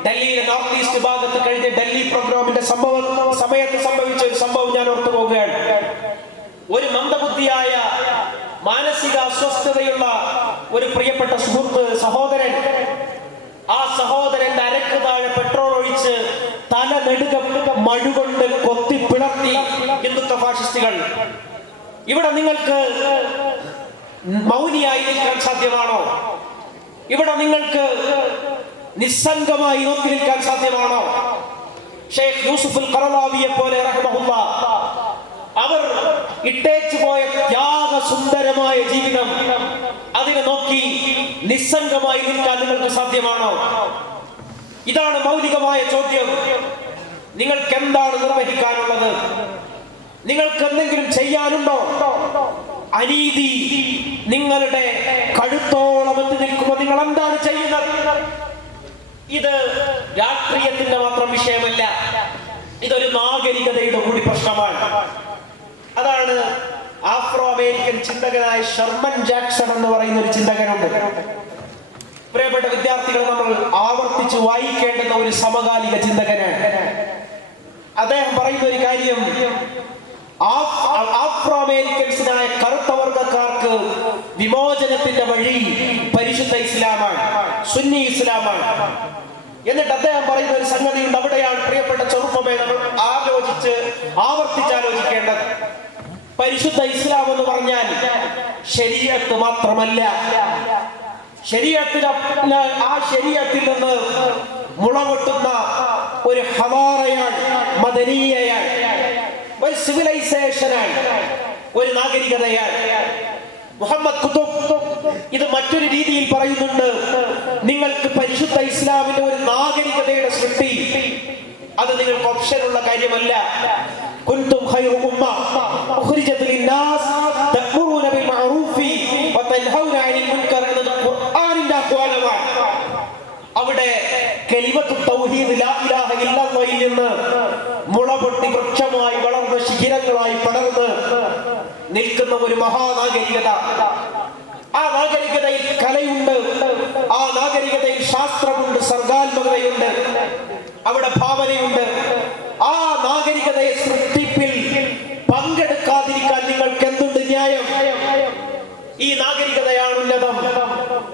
ഡൽഹിയിലെ നോർത്ത് ഈസ്റ്റ് ഭാഗത്ത് കഴിഞ്ഞ ഡൽഹി പ്രോഗ്രാമിന്റെ സമയത്ത് സംഭവിച്ച ഒരു സംഭവം ഞാൻ ഓർത്തു പോവുകയാണ്. ഒരു മന്ദബുദ്ധിയായ, മാനസിക അസ്വസ്ഥതയുള്ള ഒരു പ്രിയപ്പെട്ട സഹോദരൻ, ആ സഹോദരന്റെ അരക്ക് താഴെ പെട്രോൾ ഒഴിച്ച് തല നെടുക മഴുകൊണ്ട് കൊത്തി പിളർത്തി ഹിന്ദുത്വ ഫാഷിസ്റ്റുകൾ. ഇവിടെ നിങ്ങൾക്ക് മൗനിയായി നിൽക്കാൻ സാധ്യമാണോ? ഇവിടെ നിങ്ങൾക്ക് നിസ്സംഗമായി നോക്കി നിൽക്കാൻ സാധ്യമാണോ? ഷെയ്ഖ് യൂസുഫുൽ ഖറളാവിയെ പോലെ റഹ്മഹുല്ലാഹ്, അവർ ഇട്ടേച്ചു പോയ ത്യാഗസുന്ദരമായ ജീവിതം, അതിനെ നോക്കി നിസ്സംഗമായി നിൽക്കാൻ നിങ്ങൾക്ക് സാധ്യമാണോ? ഇതാണ് മൗലികമായ ചോദ്യം. നിങ്ങൾക്ക് എന്താണ് നിർവഹിക്കാനുള്ളത്? നിങ്ങൾക്ക് എന്തെങ്കിലും ചെയ്യാനുണ്ടോ? അനീതി നിങ്ങളുടെ കഴുത്തോളം എത്തി നിൽക്കുമ്പോൾ നിങ്ങൾ എന്താണ് ചെയ്യുന്നത്? ഇത് രാഷ്ട്രീയത്തിന്റെ മാത്രം വിഷയമല്ല, ഇതൊരു നാഗരികതയുടെ കൂടി പ്രശ്നമാണ്. അതാണ് ആഫ്രോ അമേരിക്കൻ ചിന്തകനായ ഷർമൻ ജാക്സൺ എന്ന് പറയുന്ന ഒരു ചിന്തകനുണ്ട്. പ്രിയപ്പെട്ട വിദ്യാർത്ഥികൾ, നമ്മൾ ആവർത്തിച്ച് വായിക്കേണ്ടുന്ന ഒരു സമകാലിക ചിന്തകനാണ്. അദ്ദേഹം പറയുന്ന ഒരു കാര്യം, ആഫ്രോ അമേരിക്കൻസിനായ കറുത്ത വർഗക്കാർക്ക് വിമോചനത്തിന്റെ വഴി പരിശുദ്ധ ഇസ്ലാമാണ്, സുന്നി ഇസ്ലാമാണ്. എന്നിട്ട് അദ്ദേഹം പറയുന്ന ഒരു സംഗതിയുണ്ട്. അവിടെയാണ് പ്രിയപ്പെട്ട ചെറുപ്പമേ നമ്മൾ ആവർത്തിച്ചാലോചിക്കേണ്ടത്. പരിശുദ്ധ ഇസ്ലാം എന്ന് പറഞ്ഞാൽ ശരീഅത്ത് മാത്രമല്ല. ആ ശരീഅത്തിൽ നിന്ന് മുളപൊട്ടുന്ന ഒരു ഹദാറയാണ്, മദനീയയാണ്, ഒരു സിവിലൈസേഷനാണ്, ഒരു നാഗരികതയാണ്. മുഹമ്മദ് ഖുതുബ് ഇത് മറ്റൊരു രീതിയിൽ പറയുന്നുണ്ട്. നിങ്ങൾക്ക് പരിശുദ്ധ ഇസ്ലാമിന്റെ ഒരു നാഗരികതയുടെ സൃഷ്ടി, അത് നിങ്ങൾക്ക് ഓപ്ഷനുള്ള കാര്യമല്ല. കുൻതും ഖൈറു ഉമ്മ ഉഖ്രിജത് ലിന്നാസ് തഅ്മുറൂന ബിൽ മഅറൂഫി വതൻഹൗന അനിൽ മുൻകർ എന്നത് ഖുർആനിന്റെ ആഹ്വാനമാണ്. അവിടെ കലിമത്തു തൗഹീദ് ലാ ഇലാഹ ഇല്ലല്ലാഹയിൽ നിന്ന് മുളപൊട്ടി വൃക്ഷമായി വളർന്ന ശിഖിരങ്ങളായി പടർന്ന് നിൽക്കുന്ന ഒരു മഹാനാഗരികത. ആ നാഗരികതയിൽ കലയുണ്ട്, ആ നാഗരികതയിൽ ശാസ്ത്രമുണ്ട്, സർഗാത്മകതയുണ്ട്, അവിടെ ഭാവനയുണ്ട്. ആ നാഗരികതയെ സൃഷ്ടിപ്പിൽ പങ്കെടുക്കാതിരിക്കാൻ നിങ്ങൾക്ക് എന്തുണ്ട് ന്യായം? ഈ നാഗരികതയാണ് ഉന്നതം.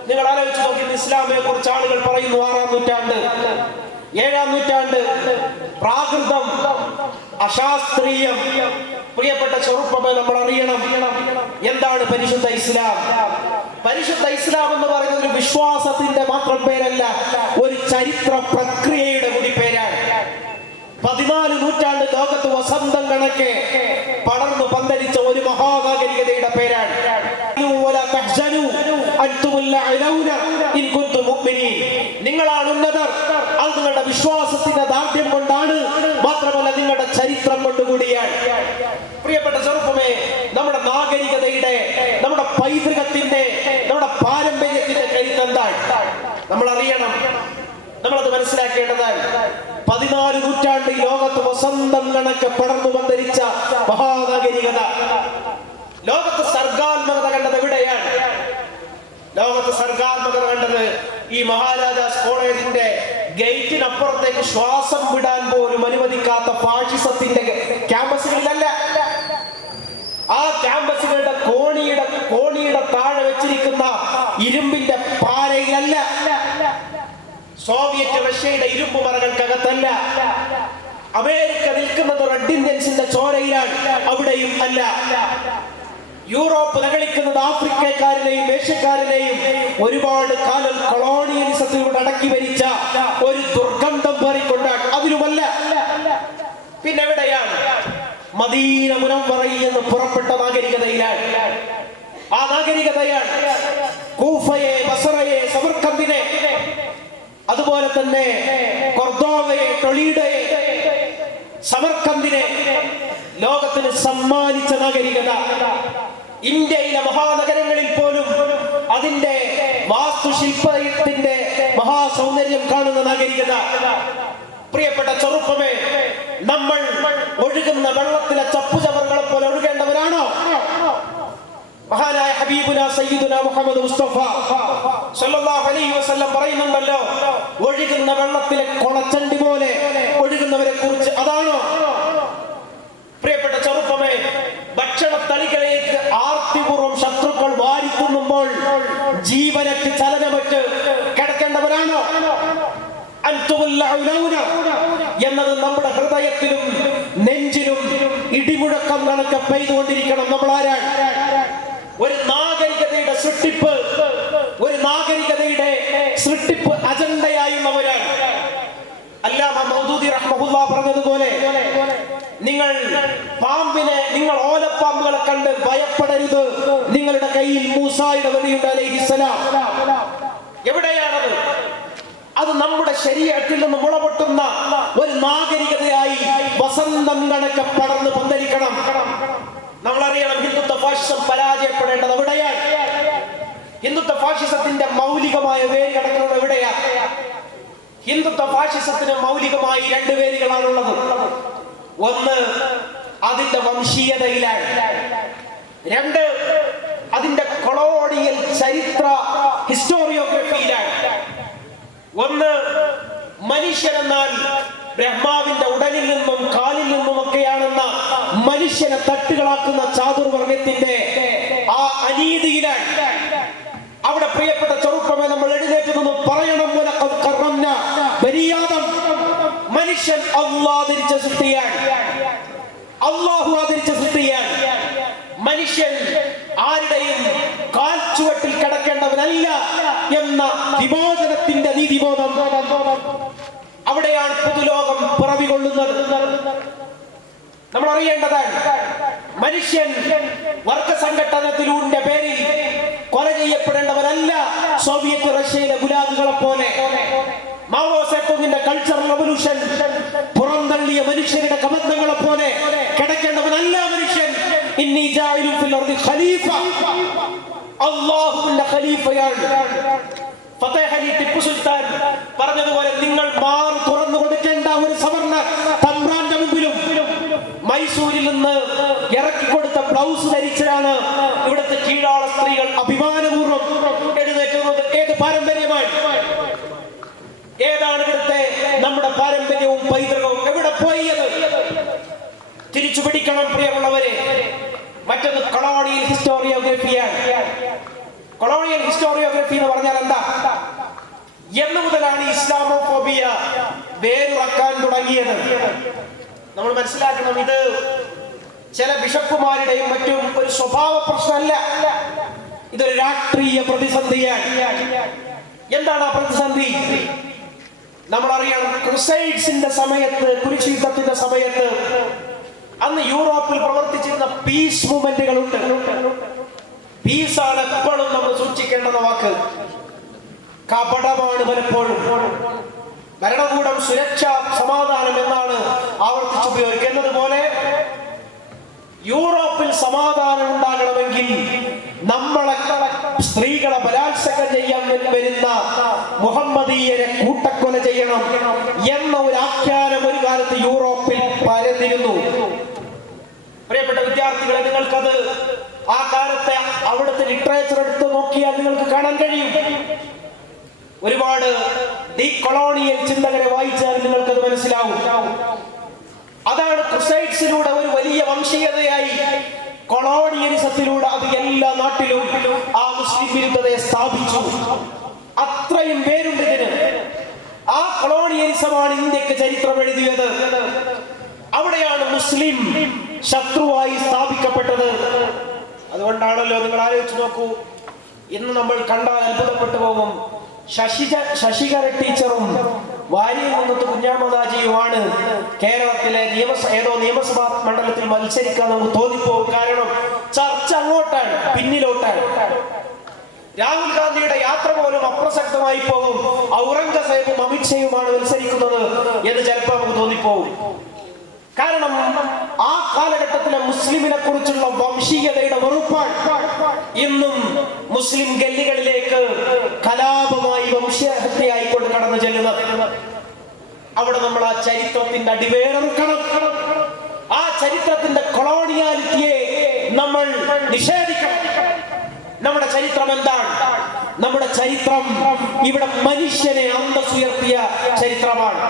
നിങ്ങൾ ആലോചിച്ച് നോക്കി, ഇസ്ലാമിനെ കുറിച്ച് ആളുകൾ പറയുന്നു 6-ാം നൂറ്റാണ്ട് 7-ാം നൂറ്റാണ്ട് പ്രാകൃതം, അശാസ്ത്രീയം. പ്രിയപ്പെട്ട ചെറുപ്പമേ, നമ്മൾ അറിയണം എന്താണ് പരിശുദ്ധ ഇസ്ലാം. പരിശുദ്ധ ഇസ്ലാം എന്ന് പറയുന്നത് ഒരു വിശ്വാസത്തിന്റെ മാത്രം പേരല്ല, ഒരു ചരിത്ര പ്രക്രിയയുടെ കൂടി പേരാണ്. 14 നൂറ്റാണ്ട് ലോകത്ത് വസന്തം കണക്കെ പടർന്നു പന്തലിച്ച ഒരു മഹാനാഗരികതയുടെ പേരാണ്. നിങ്ങളാണ് ഉന്നതർ, അത് നിങ്ങളുടെ വിശ്വാസത്തിന്റെ ദാർഢ്യം കൊണ്ടാണ്, മാത്രമല്ല നിങ്ങളുടെ ചരിത്രം കൊണ്ടുകൂടിയാണ്. പ്രിയപ്പെട്ട ചെറുപ്പമേ, നമ്മുടെ നാഗരികതയുടെ, നമ്മുടെ പൈതൃകത്തിന്റെ, നമ്മുടെ പാരമ്പര്യത്തിന്റെ കരുത്തെന്താണ് നമ്മൾ അറിയണം, നമ്മളത് മനസ്സിലാക്കേണ്ടതാണ്. 14 നൂറ്റാണ്ടിൽ ലോകത്ത് വസന്തം കണക്കെ പടർന്നു പന്തലിച്ച മഹാനാഗരികത. ലോകത്ത് സർഗാത്മകത കണ്ടത് എവിടെയാണ്? ലോകത്ത് സർഗാത്മകത കണ്ടത് ഈ മഹാരാജാസ് കോളേജിന്റെ ഗേറ്റിനപ്പുറത്തേക്ക് ശ്വാസം വിടാൻ പോലും അനുവദിക്കാത്ത ഫാഷിസത്തിന്റെ ക്യാമ്പസുകളിലല്ല. ആ ക്യാമ്പസുകളുടെ കോണിയുടെ താഴെ വെച്ചിരിക്കുന്ന ഇരുമ്പിന്റെ പാരയിലല്ല. സോവിയറ്റ് റഷ്യയുടെ ഇരുമ്പ് മറകൾക്കകത്തല്ല. അമേരിക്ക നിൽക്കുന്നത് റെഡ് ഇന്ത്യൻസിന്റെ ചോരയിലാണ്, അവിടെയും അല്ല. യൂറോപ്പ് നകളിക്കുന്നത് ആഫ്രിക്കക്കാരനെയും ഏഷ്യക്കാരനെയും ഒരുപാട് കാലം കൊളോണിയലിസത്തിലൂടെ അടക്കി ഭരിച്ച ഒരു ദുർഗന്ധം പേറിക്കൊണ്ടാണ്, അതിലുമല്ല. പിന്നെ എവിടെയാണ്? മദീന മുനവ്വറയിൽ നിന്ന് പുറപ്പെട്ട നാഗരികതയിലാണ്. ആ നാഗരികതയാണ് കൂഫയെ, ബസറയെ, സമർക്കന്ദിനെ, അതുപോലെ തന്നെ കൊർദോവയെ, ടൊളീഡോയെ, സമർക്കന്ദിനെ ലോകത്തിന് സമ്മാനിച്ച നാഗരികത. ഇന്ത്യയിലെ മഹാനഗരങ്ങളിൽ പോലും അതിന്റെ വാസ്തുശില്പത്തിന്റെ മഹാസൗന്ദര്യം കാണുന്ന നാഗരികത. പ്രിയപ്പെട്ട ചെറുപ്പമേ, നമ്മൾ ഒഴുകുന്ന വെള്ളത്തിലെ ചപ്പുചവറുകളെ പോലെ ഒഴുകേണ്ടവരാണോ? മഹാനായ ഹബീബുന സയ്യിദുന മുഹമ്മദ് മുസ്തഫ സല്ലല്ലാഹു അലൈഹി വസല്ലം പറയുന്നുണ്ടല്ലോ, ഒഴുകുന്ന വെള്ളത്തിലെ കൊളച്ചണ്ടി പോലെ ഒഴുകുന്നവരെ കുറിച്ച്. അതാണോ? പ്രിയപ്പെട്ട ചെറുപ്പമേ, ഭക്ഷണ തളികളിലേക്ക് ആർത്തിപൂർവ്വം ശത്രുക്കൾ വാരിത്തുന്നുമ്പോൾ ജീവനറ്റ് ചലനമറ്റ് കിടക്കേണ്ടവരാണോ? എന്നത് നമ്മുടെ ഹൃദയത്തിലും നെഞ്ചിലും ഇടിമുഴക്കം കണക്കെ പെയ്തുകൊണ്ടിരിക്കണം. നമ്മൾ ആരാണ്? ഒരു നാഗരികതയുടെ സൃഷ്ടിപ്പ്, ഒരു നാഗരികതയുടെ സൃഷ്ടിപ്പ് അജണ്ടയായുള്ളവരാണ്. അല്ലാമ മൗദൂദി റഹ്മഹുല്ലാഹ് പറഞ്ഞതുപോലെ, നിങ്ങൾ ഓലപ്പാമ്പുകളെ കണ്ട് ഭയപ്പെടരുത്, നിങ്ങളുടെ കയ്യിൽ മൂസായുടെ വടിയുണ്ട് അലൈഹിസ്സലാം. എവിടെയാണത്? അത് നമ്മുടെ ശരീരത്തിൽ നിന്ന് മുളപൊട്ടുന്ന ഒരു നാഗരികതയായി വസന്തം കണക്കെ പടർന്ന് പന്തലിക്കണം. നമ്മളറിയണം, ഹിന്ദുത്വ ഫാഷിസം പരാജയപ്പെടേണ്ടത് എവിടെയാണ്? ഹിന്ദുത്വ ഫാഷിസത്തിന്റെ മൗലികമായ വേര് കിടക്കുന്നത് എവിടെയാണ്? ഹിന്ദുത്വ ഫാഷിസത്തിന് മൗലികമായി 2 വേരുകളാണുള്ളത്. ഒന്ന് അതിന്റെ വംശീയതയിലാണ്, 2 അതിന്റെ കൊളോണിയൽ ചരിത്ര ഹിസ്റ്റോറിയോഗ്രഫിയിലാണ്. ഒന്ന്, മനുഷ്യനെന്നാൽ ബ്രഹ്മാവിന്റെ ഉടലിൽ നിന്നും കാലിൽ നിന്നും ഒക്കെയാണെന്ന മനുഷ്യനെ തട്ടുകളാക്കുന്ന ചാതുർവർണ്ണത്തിന്റെ ആ അനീതിയിലാണ്. അവിടെ പ്രിയപ്പെട്ട ചെറുപ്പമേ, നമ്മൾ എഴുന്നേറ്റ് നിന്നും പറയണം, മനുഷ്യൻ അള്ളാഹു ആദരിച്ച സൃഷ്ടിയാണ്. മനുഷ്യൻ ആരുടെയും കാൽ ചുവട്ടിൽ കിടക്കേണ്ടവനല്ല എന്ന വിമോചനത്തിന്റെ നീതിബോധം. അവിടെയാണ് പൊതുലോകം പിറവികൊള്ളുന്നത്. നമ്മൾ അറിയേണ്ടതാണ്, മനുഷ്യൻ വർഗസംഘടനത്തിലൂടെ പേരിൽ കൊല ചെയ്യപ്പെടേണ്ടവരല്ല. സോവിയറ്റ് റഷ്യയിലെ ഗുലാമുകളെ പോലെ, മാവോ സേതുങ്ങിന്റെ കൾച്ചറൽ റവല്യൂഷൻ പുറന്തള്ളിയ മനുഷ്യരുടെ കബന്ധങ്ങളെ പോലെ കിടക്കേണ്ടവനല്ല മനുഷ്യൻ. ഇന്നി ജാഇലുൻ ഫിൽ അർദി ഖലീഫ, അല്ലാഹുവിന്റെ ഖലീഫയാണ്. ഫതേഹ് അലി ടിപ്പു സുൽത്താൻ പറഞ്ഞതുപോലെ നിങ്ങൾ മാർ തുറന്നു കൊടുക്കേണ്ട ഒരു സവർണ തമ്പ്രാന്റെ മുമ്പിലും മൈസൂരിൽ നിന്ന് ഇറക്കിക്കൊടുത്ത ബ്ലൗസ് ധരിച്ചാണ് ഇവിടുത്തെ കീഴാള സ്ത്രീകൾ അഭിമാനപൂർവ്വം എഴുന്നേറ്റുന്നത്. ഏത് പാരമ്പര്യമാണ്? ഏതാണ് ഇവിടുത്തെ നമ്മുടെ പാരമ്പര്യവും പൈതൃകവും? എവിടെ പോയി അത്? തിരിച്ചു പിടിക്കണം പ്രിയമുള്ളവരെ. മറ്റൊന്ന് കൊളോണിയൽ ഹിസ്റ്റോറിയോഗ്രഫിയാണ്. കൊളോണിയൽ ഹിസ്റ്റോറിയോഗ്രഫി എന്ന് പറഞ്ഞാൽ എന്താ? എന്ന് മുതലാണ് ഇസ്ലാമോഫോബിയ വേരുറക്കാൻ തുടങ്ങിയത്? നമ്മൾ മനസ്സിലാക്കണം, ഇത് ചില ബിഷപ്പുമാരുടെയും മറ്റും ഒരു സ്വഭാവ പ്രശ്നമല്ല, ഇതൊരു രാഷ്ട്രീയ പ്രതിസന്ധിയാണ്. എന്താണ് ആ പ്രതിസന്ധി? നമ്മൾ അറിയണം, ക്രുസൈഡ്സിന്റെ സമയത്ത്, കുരിശ് യുദ്ധത്തിന്റെ സമയത്ത് അന്ന് യൂറോപ്പിൽ പ്രവർത്തിച്ചിരുന്ന പീസ് മൂവ്മെന്റുകളുണ്ട്. പീസാണ് എപ്പോഴും നമ്മൾ സൂക്ഷിക്കേണ്ടുന്ന വാക്ക്. കപടമാണ് പലപ്പോഴും. ഭരണകൂടം സുരക്ഷ, സമാധാനം എന്നാണ് ആവർത്തിച്ചുപയോഗിക്കുന്നത് പോലെ യൂറോപ്പിൽ സമാധാനം ഉണ്ടാകണമെങ്കിൽ നമ്മളെ സ്ത്രീകളെ ബലാത്സംഗം ചെയ്യാൻ വരുന്ന മുഹമ്മദീയരെ കൂട്ടക്കൊല ചെയ്യണം എന്ന ഒരു ആഖ്യാനം ഒരു കാലത്ത് യൂറോപ്പിൽ പരന്നിരുന്നു. പ്രിയപ്പെട്ട വിദ്യാർത്ഥികളെ, നിങ്ങൾക്കത് ആ കാലത്തെ അവിടുത്തെ ലിറ്ററേച്ചർ എടുത്ത് നോക്കിയാൽ നിങ്ങൾക്ക് കാണാൻ കഴിയും. ഒരുപാട് ഡീകൊളോണിയൽ ചിന്തകരെ വായിച്ചാൽ നിങ്ങൾക്കത് മനസ്സിലാവും. അതാണ് ക്രുസൈഡ്സിലൂടെ ഒരു വലിയ വംശീയതയായി കൊളോണിയലിസത്തിലൂടെ അത് എല്ലാ നാട്ടിലും ആ മുസ്ലിം വിരുദ്ധതയെ സ്ഥാപിച്ചു. അത്രയും പേരുണ്ട് ഇതിന്. ആ കൊളോണിയലിസമാണ് ഇന്ത്യക്ക് ചരിത്രം എഴുതിയത്. അവിടെയാണ് മുസ്ലിം ശത്രുവായി സ്ഥാപിക്കപ്പെട്ടത്. അതുകൊണ്ടാണല്ലോ, നിങ്ങൾ ആലോചിച്ച് നോക്കൂ, ഇന്ന് നമ്മൾ കണ്ടാൽ അത്ഭുതപ്പെട്ടു പോകും. ശശികല ടീച്ചറും വാര്യകുന്നത്ത് കുഞ്ഞാമദാജിയുമാണ് കേരളത്തിലെ ഏതോ നിയമസഭാ മണ്ഡലത്തിൽ മത്സരിക്കാൻ നമുക്ക് തോന്നിപ്പോകും. കാരണം ചർച്ച അങ്ങോട്ടാണ്, പിന്നിലോട്ടാണ്. രാഹുൽ ഗാന്ധിയുടെ യാത്ര പോലും അപ്രസക്തമായി പോകും. ഔറംഗസേബും അമിത്ഷയുമാണ് മത്സരിക്കുന്നത് എന്ന് ചിലപ്പോൾ നമുക്ക് തോന്നിപ്പോകും. കാരണം ആ കാലഘട്ടത്തിലെ മുസ്ലിമിനെ കുറിച്ചുള്ള വംശീയതയുടെ വെറുപ്പാണ് ഇന്നും മുസ്ലിം ഗല്ലികളിലേക്ക് കലാപമായി വംശഹത്യയായിക്കൊണ്ട് കടന്നു ചെല്ലുന്നത്. അവിടെ നമ്മൾ ആ ചരിത്രത്തിന്റെ അടിവേറെടുക്കണം. ആ ചരിത്രത്തിന്റെ കൊളോണിയാലിറ്റിയെ നമ്മൾ നിഷേധിക്കണം. നമ്മുടെ ചരിത്രം എന്താണ്? നമ്മുടെ ചരിത്രം ഇവിടെ മനുഷ്യനെ അന്തസ്സുയർത്തിയ ചരിത്രമാണ്.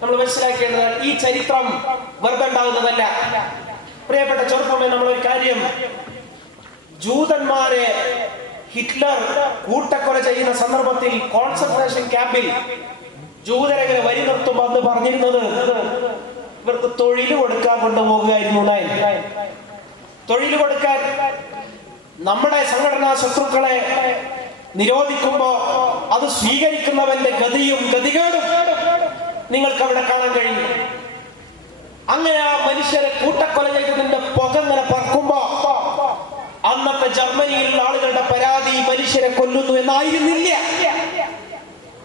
നമ്മൾ മനസ്സിലാക്കേണ്ടത് ഈ ചരിത്രം വെറുതെ ഉണ്ടാകുന്നതല്ല. പ്രിയപ്പെട്ട ചെറുപ്പമേ, നമ്മളൊരു കാര്യം, ജൂതന്മാരെ ഹിറ്റ്ലർ കൂട്ടക്കൊല ചെയ്യുന്ന സന്ദർഭത്തിൽ കോൺസെൻട്രേഷൻ ക്യാമ്പിൽ ജൂതരെങ്ങനെ വരി നിർത്തുമ്പോൾ അന്ന് പറഞ്ഞിരുന്നത് ഇവർക്ക് തൊഴിൽ കൊടുക്കാൻ കൊണ്ടുപോകുകയായിരുന്നു. തൊഴിൽ കൊടുക്കാൻ നമ്മുടെ സംഘടനാ ശത്രുക്കളെ നിരോധിക്കുമ്പോ അത് സ്വീകരിക്കുന്നവന്റെ ഗതിയും ഗതികേടും നിങ്ങൾക്ക് അവിടെ കാണാൻ കഴിയും. അങ്ങനെ ആ മനുഷ്യരെ കൂട്ടക്കൊല ചെയ്തതിന്റെ പുക ഇങ്ങനെ പറക്കുമ്പോ അന്നത്തെ ജർമ്മനിയിലുള്ള ആളുകളുടെ പരാതി മനുഷ്യരെ കൊല്ലുന്നു എന്നായിരുന്നില്ല.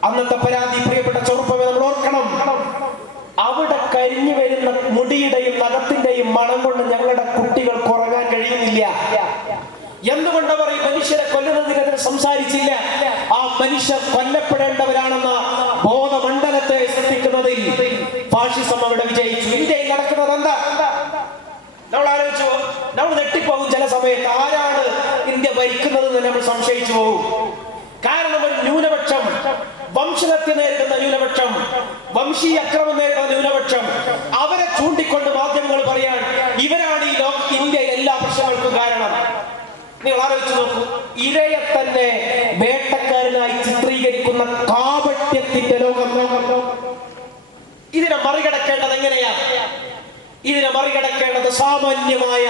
അന്നത്തെ പരാതി, പ്രിയപ്പെട്ട ചെറുപ്പമേ, നമ്മൾ ഓർക്കണം, അവിടെ കരിഞ്ഞു വരുന്ന മുടിയുടെയും നഖത്തിന്റെയും മണം കൊണ്ട് ഞങ്ങളുടെ കുട്ടികൾക്ക് ഉറങ്ങാൻ കഴിയുന്നില്ല. എന്തുകൊണ്ടവർ ഈ മനുഷ്യരെ കൊല്ലുന്നതിനെതിരെ സംസാരിച്ചില്ല? ആ മനുഷ്യർ കൊല്ലപ്പെടേണ്ടവരാണെന്ന ബോധമണ്ഡലത്തെ സൃഷ്ടിക്കുന്നതിൽ ഫാഷിസം അവിടെ വിജയിച്ചു. ഇന്ത്യയിൽ നടക്കുന്നത് എന്താ? നമ്മൾ ആലോചിച്ചു, നമ്മൾ നെട്ടിപ്പോകും. ചില സമയത്ത് ആരാണ് ഇന്ത്യ ഭരിക്കുന്നതെന്ന് നമ്മൾ സംശയിച്ചു പോകും. കാരണം ഒരു ന്യൂനപക്ഷം, വംശഹത്യ നേരിടുന്ന ന്യൂനപക്ഷം, വംശീയ അക്രമം നേരിടുന്ന ന്യൂനപക്ഷം, അവരെ ചൂണ്ടിക്കൊണ്ട് മാധ്യമങ്ങൾ പറയാൻ ഇവരാണ് ഈ ഇന്ത്യയിൽ എല്ലാ പ്രശ്നങ്ങൾക്കും കാരണം. നിങ്ങൾ ആലോചിച്ച് നോക്കൂ, ഇരയെ തന്നെ വേട്ടക്കാരനായി ചിത്രീകരിക്കുന്ന കാപട്യത്തിന്റെ ലോകം. ഇതിനെ മറികടക്കേണ്ടത് എങ്ങനെയാ? ഇതിനെ മറികടക്കേണ്ടത് സാമാന്യമായ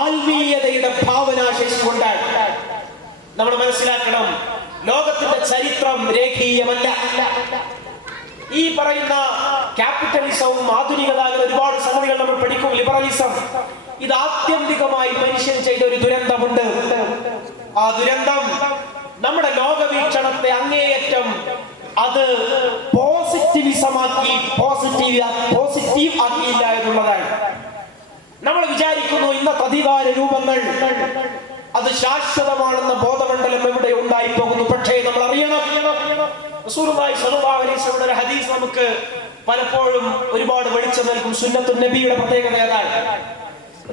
ആത്മീയതയുടെ ഭാവനാശേഷി കൊണ്ടാണ്. നമ്മൾ മനസ്സിലാക്കണം, ലോകത്തിന്റെ ചരിത്രം രേഖീയമല്ല. ഈ പറയുന്ന ക്യാപിറ്റലിസവും ആധുനികത, ഒരുപാട് സംഗതികൾ നമ്മൾ പഠിക്കും. ലിബറലിസം, ഇത് ആത്യന്തികമായി മനുഷ്യൻ ചെയ്ത ഒരു ദുരന്തമുണ്ട്. ആ ദുരന്തം നമ്മുടെ ലോകവീക്ഷണത്തെ അങ്ങേയറ്റം അത് പോസിറ്റീവ് ആക്കിയില്ല എന്നുള്ളതാണ്. നമ്മൾ വിചാരിക്കുന്നു ഇന്നത്തെ അധികാര രൂപങ്ങൾ അത് ശാശ്വതമാണെന്ന ബോധമണ്ഡലം എവിടെ ഉണ്ടായി പോകുന്നു. പക്ഷേ നമ്മൾ അറിയണം, റസൂലുള്ളാഹി സ്വല്ലല്ലാഹു അലൈഹി വസല്ലം ഒരു ഹദീസ് നമുക്ക് പലപ്പോഴും ഒരുപാട് വെളിച്ചം നൽകും. സുന്നത്തുൻ നബിയുടെ പ്രത്യേകത ഏതാണ്?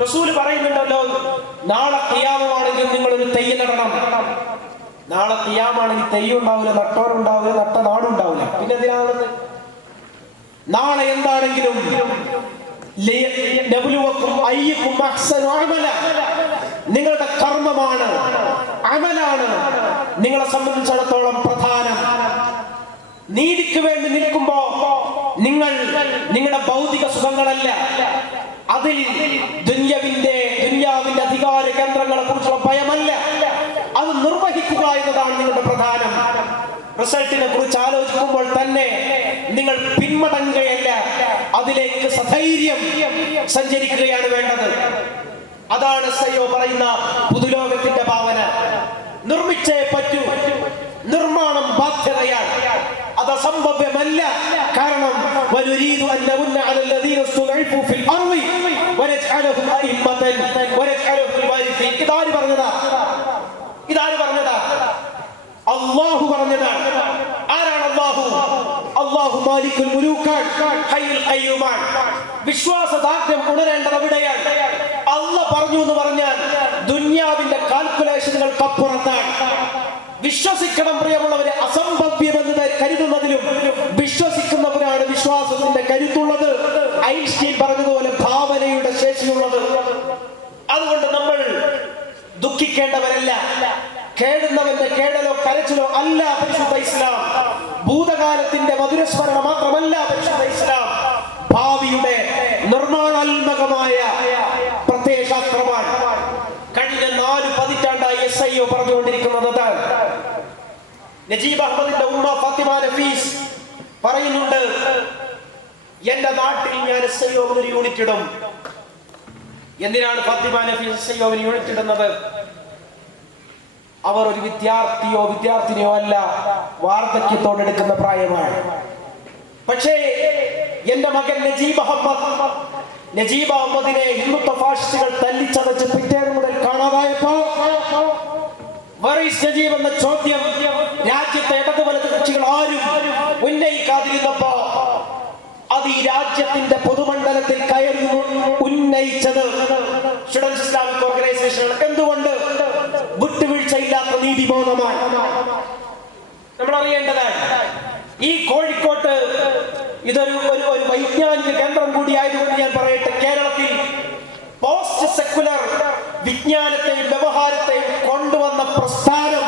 റസൂൽ പറയുന്നുണ്ടല്ലോ, നാളെ ഖിയാമമാണെങ്കിൽ നിങ്ങൾ ഒരു തെയ്യം നടണം. നാളെ ഖിയാമാണെങ്കിൽ തെയ്യം ഉണ്ടാവില്ല, നട്ടോരുണ്ടാവില്ല, നട്ട നാടുണ്ടാവില്ല. പിന്നെ എന്തിനാണെന്ന്? നാളെ എന്താണെങ്കിലും നിങ്ങളുടെ കർമ്മമാണ്, അമലാണ് നിങ്ങളെ സംബന്ധിച്ചിടത്തോളം പ്രധാനം. നീതിക്ക് വേണ്ടി നിൽക്കുമ്പോ നിങ്ങൾ നിങ്ങളുടെ ഭൗതിക സുഖങ്ങളല്ല, അതിൽ ദുന്യാവിന്റെ അധികാര കേന്ദ്രങ്ങളെ കുറിച്ചുള്ള ഭയമല്ല, അത് നിർവഹിക്കുക എന്നതാണ് നിങ്ങളുടെ പ്രധാനം. റിസൾട്ടിനെ കുറിച്ച് ആലോചിക്കുമ്പോൾ തന്നെ നിങ്ങൾ പിന്മടങ്ങുകയല്ല, അതിലേക്ക് സധൈര്യം സഞ്ചരിക്കുകയാണ് വേണ്ടത്. അതാണ് സയ്യോ പറയുന്ന പുതുലോകത്തിന്റെ ഭാവന. നിർമ്മിച്ചേ പറ്റൂ, നിർമ്മാണം ബാധ്യതയാണ്, അത് അസംഭവ്യമല്ല. കാരണം ഇതാര് പറഞ്ഞതാ? അല്ലാഹു പറഞ്ഞതാണ്. ആരാണ് അല്ലാഹു? അല്ലാഹു മാലിക്കുൽ മുലൂക്കാൻ, ഹയ്യുൽ ഖയ്യൂമാണ്. വിശ്വാസദാർഢ്യം ഉണരേണ്ടത് എവിടെയാണ്? അല്ലാഹ് പറഞ്ഞു എന്ന് പറഞ്ഞാൽ ദുനിയാവിന്റെ കാൽക്കുലേഷനുകൾക്ക് അപ്പുറത്താണ്. വിശ്വസിക്കണം പ്രിയമുള്ളവരെ. അസംഭവ്യമെന്ന് കരുതുന്നതിലും വിശ്വസിക്കുന്നവരാണ് വിശ്വാസത്തിന്റെ കരുത്തുള്ളത്. ഐൻസ്റ്റീൻ പറഞ്ഞതുപോലെ ഭാവനയുടെ ശേഷിയുള്ളത്. അതുകൊണ്ട് നമ്മൾ ദുഃഖിക്കേണ്ടവരല്ല. കേഴുന്നവന്റെ കേടലോ കരച്ചിലോ അല്ല പരിശുദ്ധ ഇസ്ലാം. ഭൂതകാലത്തിന്റെ മധുരസ്മരണ മാത്രമല്ല പരിശുദ്ധ ഇസ്ലാം. ഭാവിയുടെ നിർമ്മാണാത്മകമായ പ്രത്യയശാസ്ത്രമാണ്. കഴിഞ്ഞ 4 പതിറ്റാണ്ടായി SIO പറഞ്ഞുകൊണ്ടിരിക്കുന്നത്. നജീബ് അഹമ്മദിന്റെ ഉമ്മ ഫാത്തിമ നഫീസ് പറയുന്നുണ്ട്, എന്റെ നാട്ടിൽ ഞാൻ SIO ഒരു യൂണിറ്റ് ഇടും. എന്തിനാണ് ഫാത്തിമ നഫീസ് SIO യൂണിറ്റ് ഇടുന്നത്? അവർ ഒരു വിദ്യാർത്ഥിനിയോ അല്ല, വാർദ്ധക്യത്തോടെടുക്കുന്ന പ്രായമാണ്. പക്ഷേ എന്റെ മകൻ നജീബ് അഹമ്മദിനെ ഹിന്ദുത്വ ഫാഷിസ്റ്റുകൾ തല്ലിച്ചതച്ച് പിറ്റേന്ന് മുതൽ കാണാതായപ്പോ നജീബ് എന്ന ചോദ്യം രാജ്യത്തെ ഇടതു വലത് കക്ഷികൾ ആരും ഉന്നയിക്കാതിരുന്നപ്പോ അത് ഈ രാജ്യത്തിന്റെ പൊതുമണ്ഡലത്തിൽ കയറി ഉന്നയിച്ചത് സ്റ്റുഡൻസ് ഇസ്ലാമിക് ഓർഗനൈസേഷൻ. എന്തുകൊണ്ട്? വിട്ടുവീഴ്ചയില്ലാത്ത നീതിബോധമാണ്. നമ്മൾ അറിയേണ്ടതാണ്. ഈ കോഴിക്കോട്ട് ഇതൊരു വൈജ്ഞാനിക കേന്ദ്രം കൂടിയായതുകൊണ്ട് ഞാൻ പറയട്ടെ, കേരളത്തിൽ പോസ്റ്റ് സെക്കുലർ വിജ്ഞാനത്തെയും വ്യവഹാരത്തെയും കൊണ്ടുവന്ന പ്രസ്ഥാനം,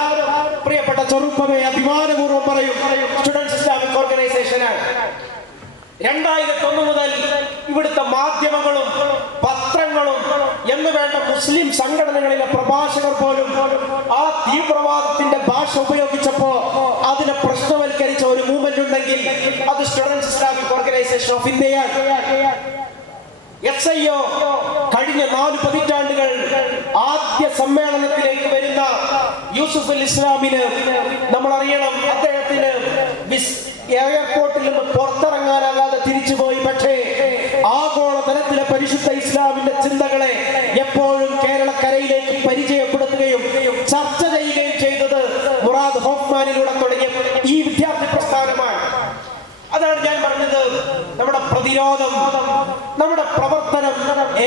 പ്രിയപ്പെട്ട ചെറുപ്പമേ, അഭിമാനപൂർവ്വം പറയും, സ്റ്റുഡൻസ് ഇസ്ലാമിക് ഓർഗനൈസേഷനാണ്. 2001 മുതൽ ഇവിടുത്തെ മാധ്യമങ്ങളും പത്രങ്ങളും എന്ന് വേണ്ട മുസ്ലിം സംഘടനകളിലെ പ്രഭാഷകർ പോലും ആ തീവ്രവാദത്തിന്റെ ഭാഷ ഉപയോഗിച്ചപ്പോ അതിനെ പ്രശ്നവൽക്കരിച്ച ഒരു മൂവ്മെന്റ് ഉണ്ടെങ്കിൽ അത് സ്റ്റുഡൻസ് ഇസ്ലാമിക് ഓർഗനൈസേഷൻ ഓഫ് ഇന്ത്യയാണ്. SIO കഴിഞ്ഞ 4 പതിറ്റാണ്ടുകൾ ആദ്യ സമ്മേളനത്തിലേക്ക് വരുന്ന യൂസുഫുൽ ഇസ്ലാമിന് നമ്മൾ അറിയണം, അദ്ദേഹത്തിന് എയർപോർട്ടിൽ നിന്ന് പുറത്തിറങ്ങാനാകാതെ തിരിച്ചുപോയി. പക്ഷേ ആഗോളതലത്തിലെ പരിശുദ്ധ ഇസ്ലാമിന്റെ ചിന്തകളെ എപ്പോഴും കേരളക്കരയിലേക്ക് പരിചയപ്പെടുത്തുകയും ചർച്ച ചെയ്യുകയും ചെയ്തത് മുറാദ് ഹോഫ്മാനിലൂടെ തുടങ്ങിയ ഈ വിദ്യാർത്ഥി പ്രസ്ഥാനമാണ്. അതാണ് ഞാൻ പറഞ്ഞത്, നമ്മുടെ പ്രതിരോധം, നമ്മുടെ പ്രവർത്തനം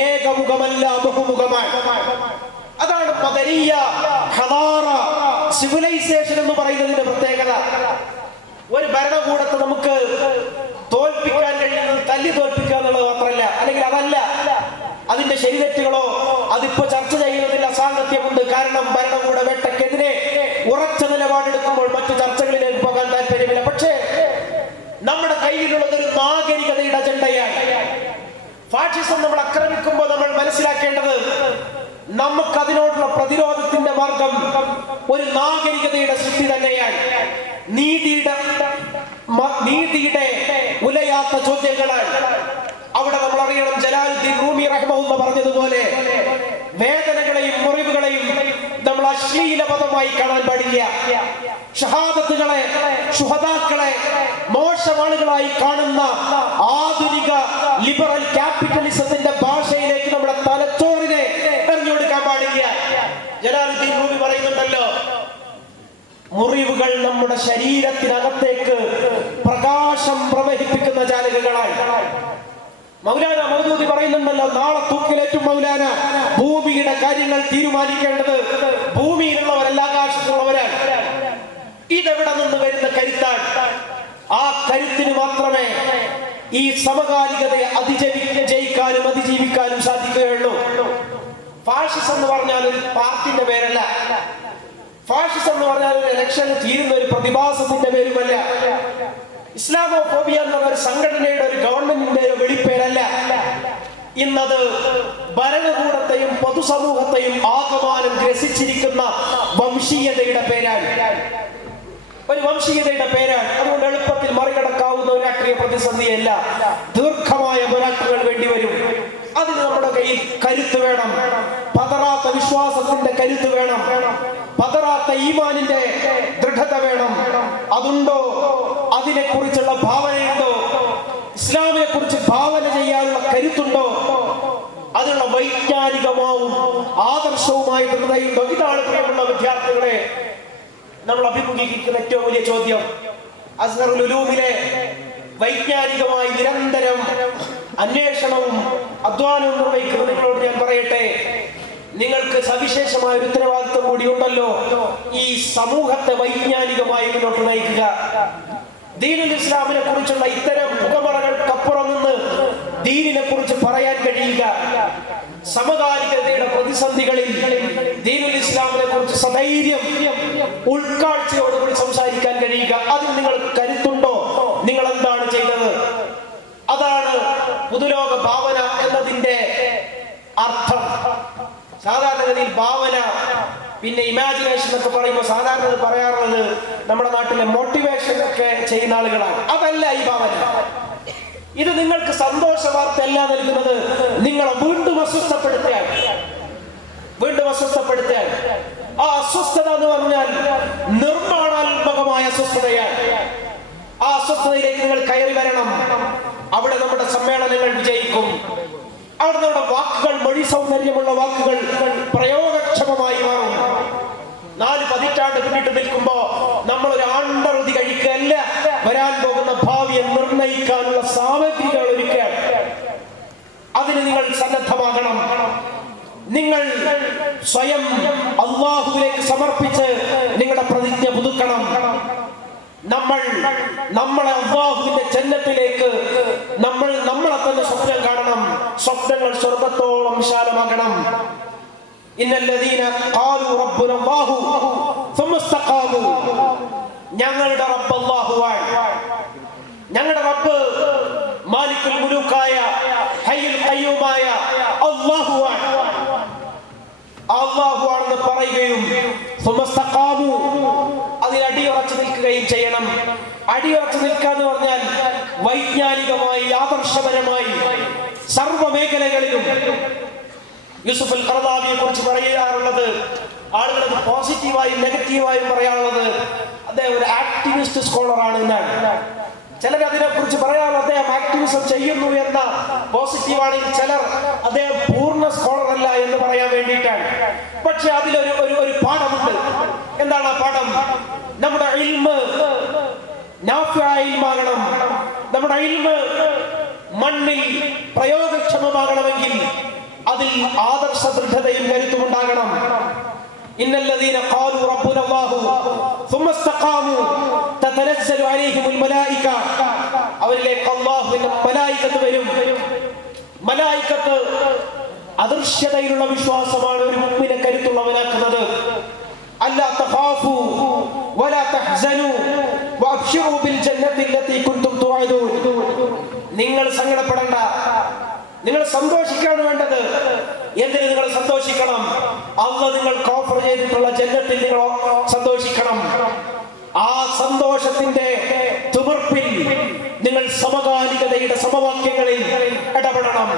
ഏകമുഖമല്ല, ബഹുമുഖമാണ്. അതാണ് മദനിയ ഹദാറ സിവിലൈസേഷൻ എന്ന് പറയുന്നതിന്റെ പ്രത്യേകത. ഒരു ഭരണകൂടത്തെ നമുക്ക് തോൽപ്പിക്കാൻ കഴിയുന്നത് തല്ലി തോൽപ്പിക്കുക എന്നുള്ളത് മാത്രമല്ല, അല്ലെങ്കിൽ അതല്ല അതിന്റെ ശരിതെറ്റുകളോ അതിപ്പോ ചർച്ച ചെയ്യുന്നതിൽ അസാംഗത്യമുണ്ട്. കാരണം ഭരണകൂട വേട്ടക്കെതിരെ ഉറച്ച നിലപാടെടുക്കുമ്പോൾ മറ്റു ചർച്ചകളിലേക്ക് പോകാൻ താല്പര്യമില്ല. പക്ഷേ നമ്മുടെ കയ്യിലുള്ളത് ഒരു നാഗരികതയുടെ അജണ്ടയാണ്. ഫാഷിസം നമ്മൾ ആക്രമിക്കുമ്പോൾ നമ്മൾ മനസ്സിലാക്കേണ്ടത് നമുക്ക് അതിനോടുള്ള പ്രതിരോധത്തിന്റെ മാർഗം ഒരു നാഗരികതയുടെ സൃഷ്ടി തന്നെയാണ്. നീതിയുടെ ഉലയാത്ത ചോദ്യങ്ങളാണ്. അവിടെ നമ്മൾ അറിയണം, ജലാലുദ്ദീൻ റൂമി റഹ്മഹുല്ലാഹ് പറഞ്ഞതുപോലെ വേദനകളെയും മുറിവുകളെയും നമ്മൾ അശ്ലീല പദമായി കാണാൻ പാടില്ല. ഷഹാദത്തുകളെ, ശുഹദാക്കളെ മോശമാളുകളായി കാണുന്ന ആധുനിക ലിബറൽ ക്യാപിറ്റലിസത്തിന്റെ ഭാഷയിലേക്ക് നമ്മുടെ തലച്ചോറിനെ എറിഞ്ഞുകൊടുക്കാൻ പാടില്ല. ജലാലുദ്ദീൻ മുറിവുകൾ നമ്മുടെ ശരീരത്തിനകത്തേക്ക് പ്രകാശം പ്രവഹിപ്പിക്കുന്ന ജാലകങ്ങളായി. മൗലാന മൗദൂദി പറയുന്നുണ്ടല്ലോ, നാളെ തൂക്കിലേറ്റും മൗലാന. ഭൂമിയുടെ കാര്യങ്ങൾ തീരുമാനിക്കേണ്ടത് ഭൂമിയിലുള്ളവരല്ല, ആകാശത്തുള്ളവരാണ്. ഇതെവിടെ നിന്ന് വരുന്ന കരുത്താണ്? ആ കരുത്തിന് മാത്രമേ ഈ സമകാലികതയെ ജയിക്കാനും അതിജീവിക്കാനും സാധിക്കുകയുള്ളൂ. ഫാഷിസം എന്ന് പറഞ്ഞാൽ ഒരു പാർട്ടിന്റെ പേരല്ല. ഫാഷിസം എന്ന് പറഞ്ഞാൽ ഒരു ഇലക്ഷന് തീരുന്ന ഒരു പ്രതിഭാസത്തിന്റെ പേരുമല്ല. ഇസ്ലാമോഫോബിയ എന്ന ഒരു സംഘടനയുടെ, ഒരു ഗവൺമെന്റിന്റെയോ വെളിപ്പേരല്ല. ഇന്നത് ഭരണകൂടത്തെയും പൊതുസമൂഹത്തെയും ആകമാനം ഗ്രസിച്ചിരിക്കുന്ന വംശീയതയുടെ പേരാണ്. ഒരു വംശീയതയുടെ പേരാണ്. അതുകൊണ്ട് എളുപ്പത്തിൽ മറികടക്കാവുന്ന ഒരു രാഷ്ട്രീയ പ്രതിസന്ധിയല്ല. ദീർഘമായ പോരാട്ടങ്ങൾ വേണ്ടിവരും. അതിന് നമ്മുടെ കയ്യിൽ കരുത്ത് വേണം. പതറാത്ത വിശ്വാസത്തിന്റെ കരുത്ത് വേണം. പതറാത്ത ഈമാനിന്റെ ദൃഢത വേണം. അതുണ്ടോ? അതിനെക്കുറിച്ചുള്ള ഭാവനയുണ്ടോ? ഇസ്ലാമിനെ കുറിച്ച് ഭാവന ചെയ്യാനുള്ള കരുത്തുണ്ടോ? അതിനുള്ള വൈജ്ഞാനികമാവും ആദർശവുമായ ദൃഢതയുണ്ടോ? ഇതാണ് പ്രിയമുള്ള വിദ്യാർത്ഥികളെ നമ്മൾ അഭിമുഖീകരിക്കുന്ന ഏറ്റവും വലിയ ചോദ്യം. അസ്ഹറുൽ ഉലൂമിലെ വൈജ്ഞാനികമായി നിരന്തരം അന്വേഷണവും അധ്വാനവും നിർവഹിക്കുന്ന നിങ്ങളോട് ഞാൻ പറയട്ടെ, നിങ്ങൾക്ക് സവിശേഷമായ ഒരു ഉത്തരവാദിത്വം കൂടി ഉണ്ടല്ലോ. ഈ സമൂഹത്തെ വൈജ്ഞാനികമായി മുന്നോട്ട് നയിക്കുക. ദീനുൽ ഇസ്ലാമിനെ കുറിച്ചുള്ള ഇത്തരം മുഖമറകൾക്കപ്പുറം നിന്ന് ദീനിനെ കുറിച്ച് പറയാൻ കഴിയുക. സമകാലികതയുടെ പ്രതിസന്ധികളിൽ ദീനുൽ ഇസ്ലാമിനെ കുറിച്ച് സധൈര്യം ഉൾക്കാഴ്ചയോടുകൂടി സംസാരിക്കാൻ കഴിയുക. അതിൽ നിങ്ങൾ കരുത്തുണ്ടോ? നിങ്ങൾ എന്താണ് ചെയ്തത്? അതാണ് പുതുലോക ഭാവന എന്നതിന്റെ അർത്ഥം. സാധാരണഗതിയിൽ ഭാവന, പിന്നെ ഇമാജിനേഷൻ എന്നൊക്കെ പറയുമ്പോൾ സാധാരണ പറയാറുള്ളത് നമ്മുടെ നാട്ടിലെ മോട്ടിവേഷൻ ഒക്കെ ചെയ്യുന്ന ആളുകളാണ്. അതല്ല ഈ ഭാവന. ഇത് നിങ്ങൾക്ക് സന്തോഷ വാർത്തയല്ല നൽകുന്നത്, നിങ്ങളെ വീണ്ടും അസ്വസ്ഥപ്പെടുത്തുകയാണ്. ആ അസ്വസ്ഥത എന്ന് പറഞ്ഞാൽ നിർമ്മാണാത്മകമായ അസ്വസ്ഥതയാണ്. ആ അസ്വസ്ഥതയിലേക്ക് നിങ്ങൾ കയറി വരണം. അവിടെ നമ്മുടെ സമ്മേളനങ്ങൾ വിജയിക്കും. അവിടെ നമ്മുടെ വാക്കുകൾ, മൊഴി സൗന്ദര്യമുള്ള വാക്കുകൾ പ്രയോഗക്ഷമമായി മാറും. 4 പതിറ്റാണ്ട് പിന്നിട്ട് നിൽക്കുമ്പോ നമ്മൾ ഒരു ആണ്ടറുതി കഴിക്കുകയല്ല, വരാൻ പോകുന്ന ഭാവിയെ നിർണയിക്കാനുള്ള സാമഗ്രികൾ ഒരുക്കുകയാണ്. അതിന് നിങ്ങൾ സന്നദ്ധമാകണം. നിങ്ങൾ സ്വയം അല്ലാഹുവിലേക്ക് സമർപ്പിച്ച് നിങ്ങളുടെ പ്രതിജ്ഞ പുതുക്കണം. നമ്മളെ അല്ലാഹുവിന്റെ ജന്നത്തിലേക്ക് നമ്മളെ തന്നെ സ്വപ്നം കാണണം. സ്വപ്നങ്ങൾ സ്വർഗ്ഗത്തോളം വിശാലമാകണം. ഇന്നല്ലദീന ഖാലു റബ്ബുന അല്ലാഹു സുമ്മ ഇസ്തഖാമു. ഞങ്ങളുടെ റബ്ബ് അല്ലാഹുവാണ്. ഞങ്ങളുടെ റബ്ബ് മാലിക്കുൽ മുലൂക്കായ ഹയ്യുൽ ഖയ്യൂമായ അല്ലാഹുവാണ്. അല്ലാഹുവാണെന്ന് പറയുകയും സുമ്മ ഇസ്തഖാമു, അതിൽ അടിയുറച്ചു നിൽക്കുകയും ചെയ്യണം. അടിയുറച്ചു നിൽക്കുക എന്ന് പറഞ്ഞാൽ വൈജ്ഞാനികമായി, ആദർശപരമായി സർവ്വ മേഖലകളിലും. യൂസുഫ് അൽ ഖർദാവിയെ കുറിച്ച് പറയാറുള്ളത്, ആളുകൾ അത് പോസിറ്റീവായും നെഗറ്റീവായും പറയാറുള്ളത്, അദ്ദേഹം ഒരു ആക്ടിവിസ്റ്റ് സ്കോളറാണ് എന്നാണ്. ചിലർ അതിനെ കുറിച്ച് പറയാറുള്ളത് അദ്ദേഹം ആക്ടിവിസം ചെയ്യുന്നു എന്ന പോസിറ്റീവാണെങ്കിൽ, ചിലർ അദ്ദേഹം പൂർണ്ണ സ്കോളർ അല്ല എന്ന് പറയാൻ വേണ്ടിയിട്ടാണ്. പക്ഷെ അതിലൊരു പാഠമുണ്ട്. എന്താണ് ആ പാഠം? നമ്മുടെ ഇൽമ് നാഫിയായ ഇൽമാകണം. നമ്മുടെ ഇൽമ് മണ്ണിൽ പ്രയോഗക്ഷമമാകണമെങ്കിൽ അതിൽ ആദർശ ദൃഢതയും കരുത്തും ഉണ്ടാകണം. ഇന്നല്ലദീന ഖാലു റബ്ബുന അല്ലാഹു സുമ്മ ഇസ്തഖാമു തതനസ്സലു അലൈഹിമുൽ മലായിക. അവരിലേക്ക് അല്ലാഹുവിന്റെ മലായികത്ത് വരും. മലായികത്ത് അദൃശ്യതയിലുള്ള വിശ്വാസമാണ് ഒരു മുഅ്മിനെ കരുത്തുള്ളവനാക്കുന്നത്. അല്ലാ തഖാഫു വലാ തഹ്സനു വഅബ്ശിറു ബിൽ ജന്നത്തി അല്ലതി കുൻതും തുഅദൂൻ. നിങ്ങൾ സങ്കടപ്പെടണ്ട, നിങ്ങൾ സന്തോഷിക്കാണ് വേണ്ടത്. എന്തിന് നിങ്ങൾ സന്തോഷിക്കണം? അല്ലാഹു നിങ്ങൾക്ക് ഓഫർ ചെയ്തിട്ടുള്ള ജന്നത്തിൽ നിങ്ങൾ സന്തോഷിക്കണം. ആ സന്തോഷത്തിന്റെ തുമർപ്പിൽ നിങ്ങൾ സമകാലികതയുടെ സമവാക്യങ്ങളിൽ ഇടപെടണം.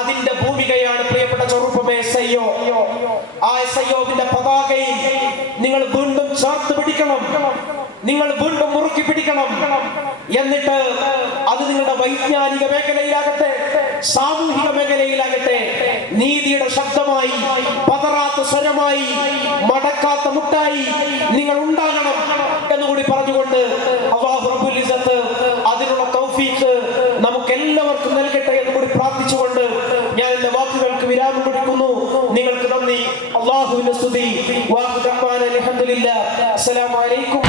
അതിന്റെ ഭൂമികയാണ് പ്രിയപ്പെട്ട ചെറുപ്പമേ SIO. ആ SIOന്റെ പതാകയിൽ നിങ്ങൾ വീണ്ടും ചേർത്ത് പിടിക്കണം. നിങ്ങൾ വീണ്ടും മുറുക്കി പിടിക്കണം. എന്നിട്ട് അത് നിങ്ങളുടെ വൈജ്ഞാനിക മേഖലയിലാകട്ടെ, സാമൂഹിക മേഖലയിലാകട്ടെ, നീതിയുടെ ശബ്ദമായി, പതറാത്ത സ്വരമായി, മടക്കാത്ത മുട്ടായി നിങ്ങൾ ഉണ്ടാകണം. പറഞ്ഞുകൊണ്ട് അല്ലാഹു റബ്ബുൽ ഇസ്സത്ത് അതിനുള്ള തൗഫീഖ് നമുക്ക് എല്ലാവർക്കും നൽകട്ടെ എന്ന് കൂടി പ്രാർത്ഥിച്ചുകൊണ്ട് ഞാൻ എന്റെ വാക്കുകൾക്ക് വിരാമം കൊടുക്കുന്നു. നിങ്ങൾക്ക് നന്ദി. അല്ലാഹുവിന്റെ സ്തുതി. അസ്സലാമു അലൈക്കും.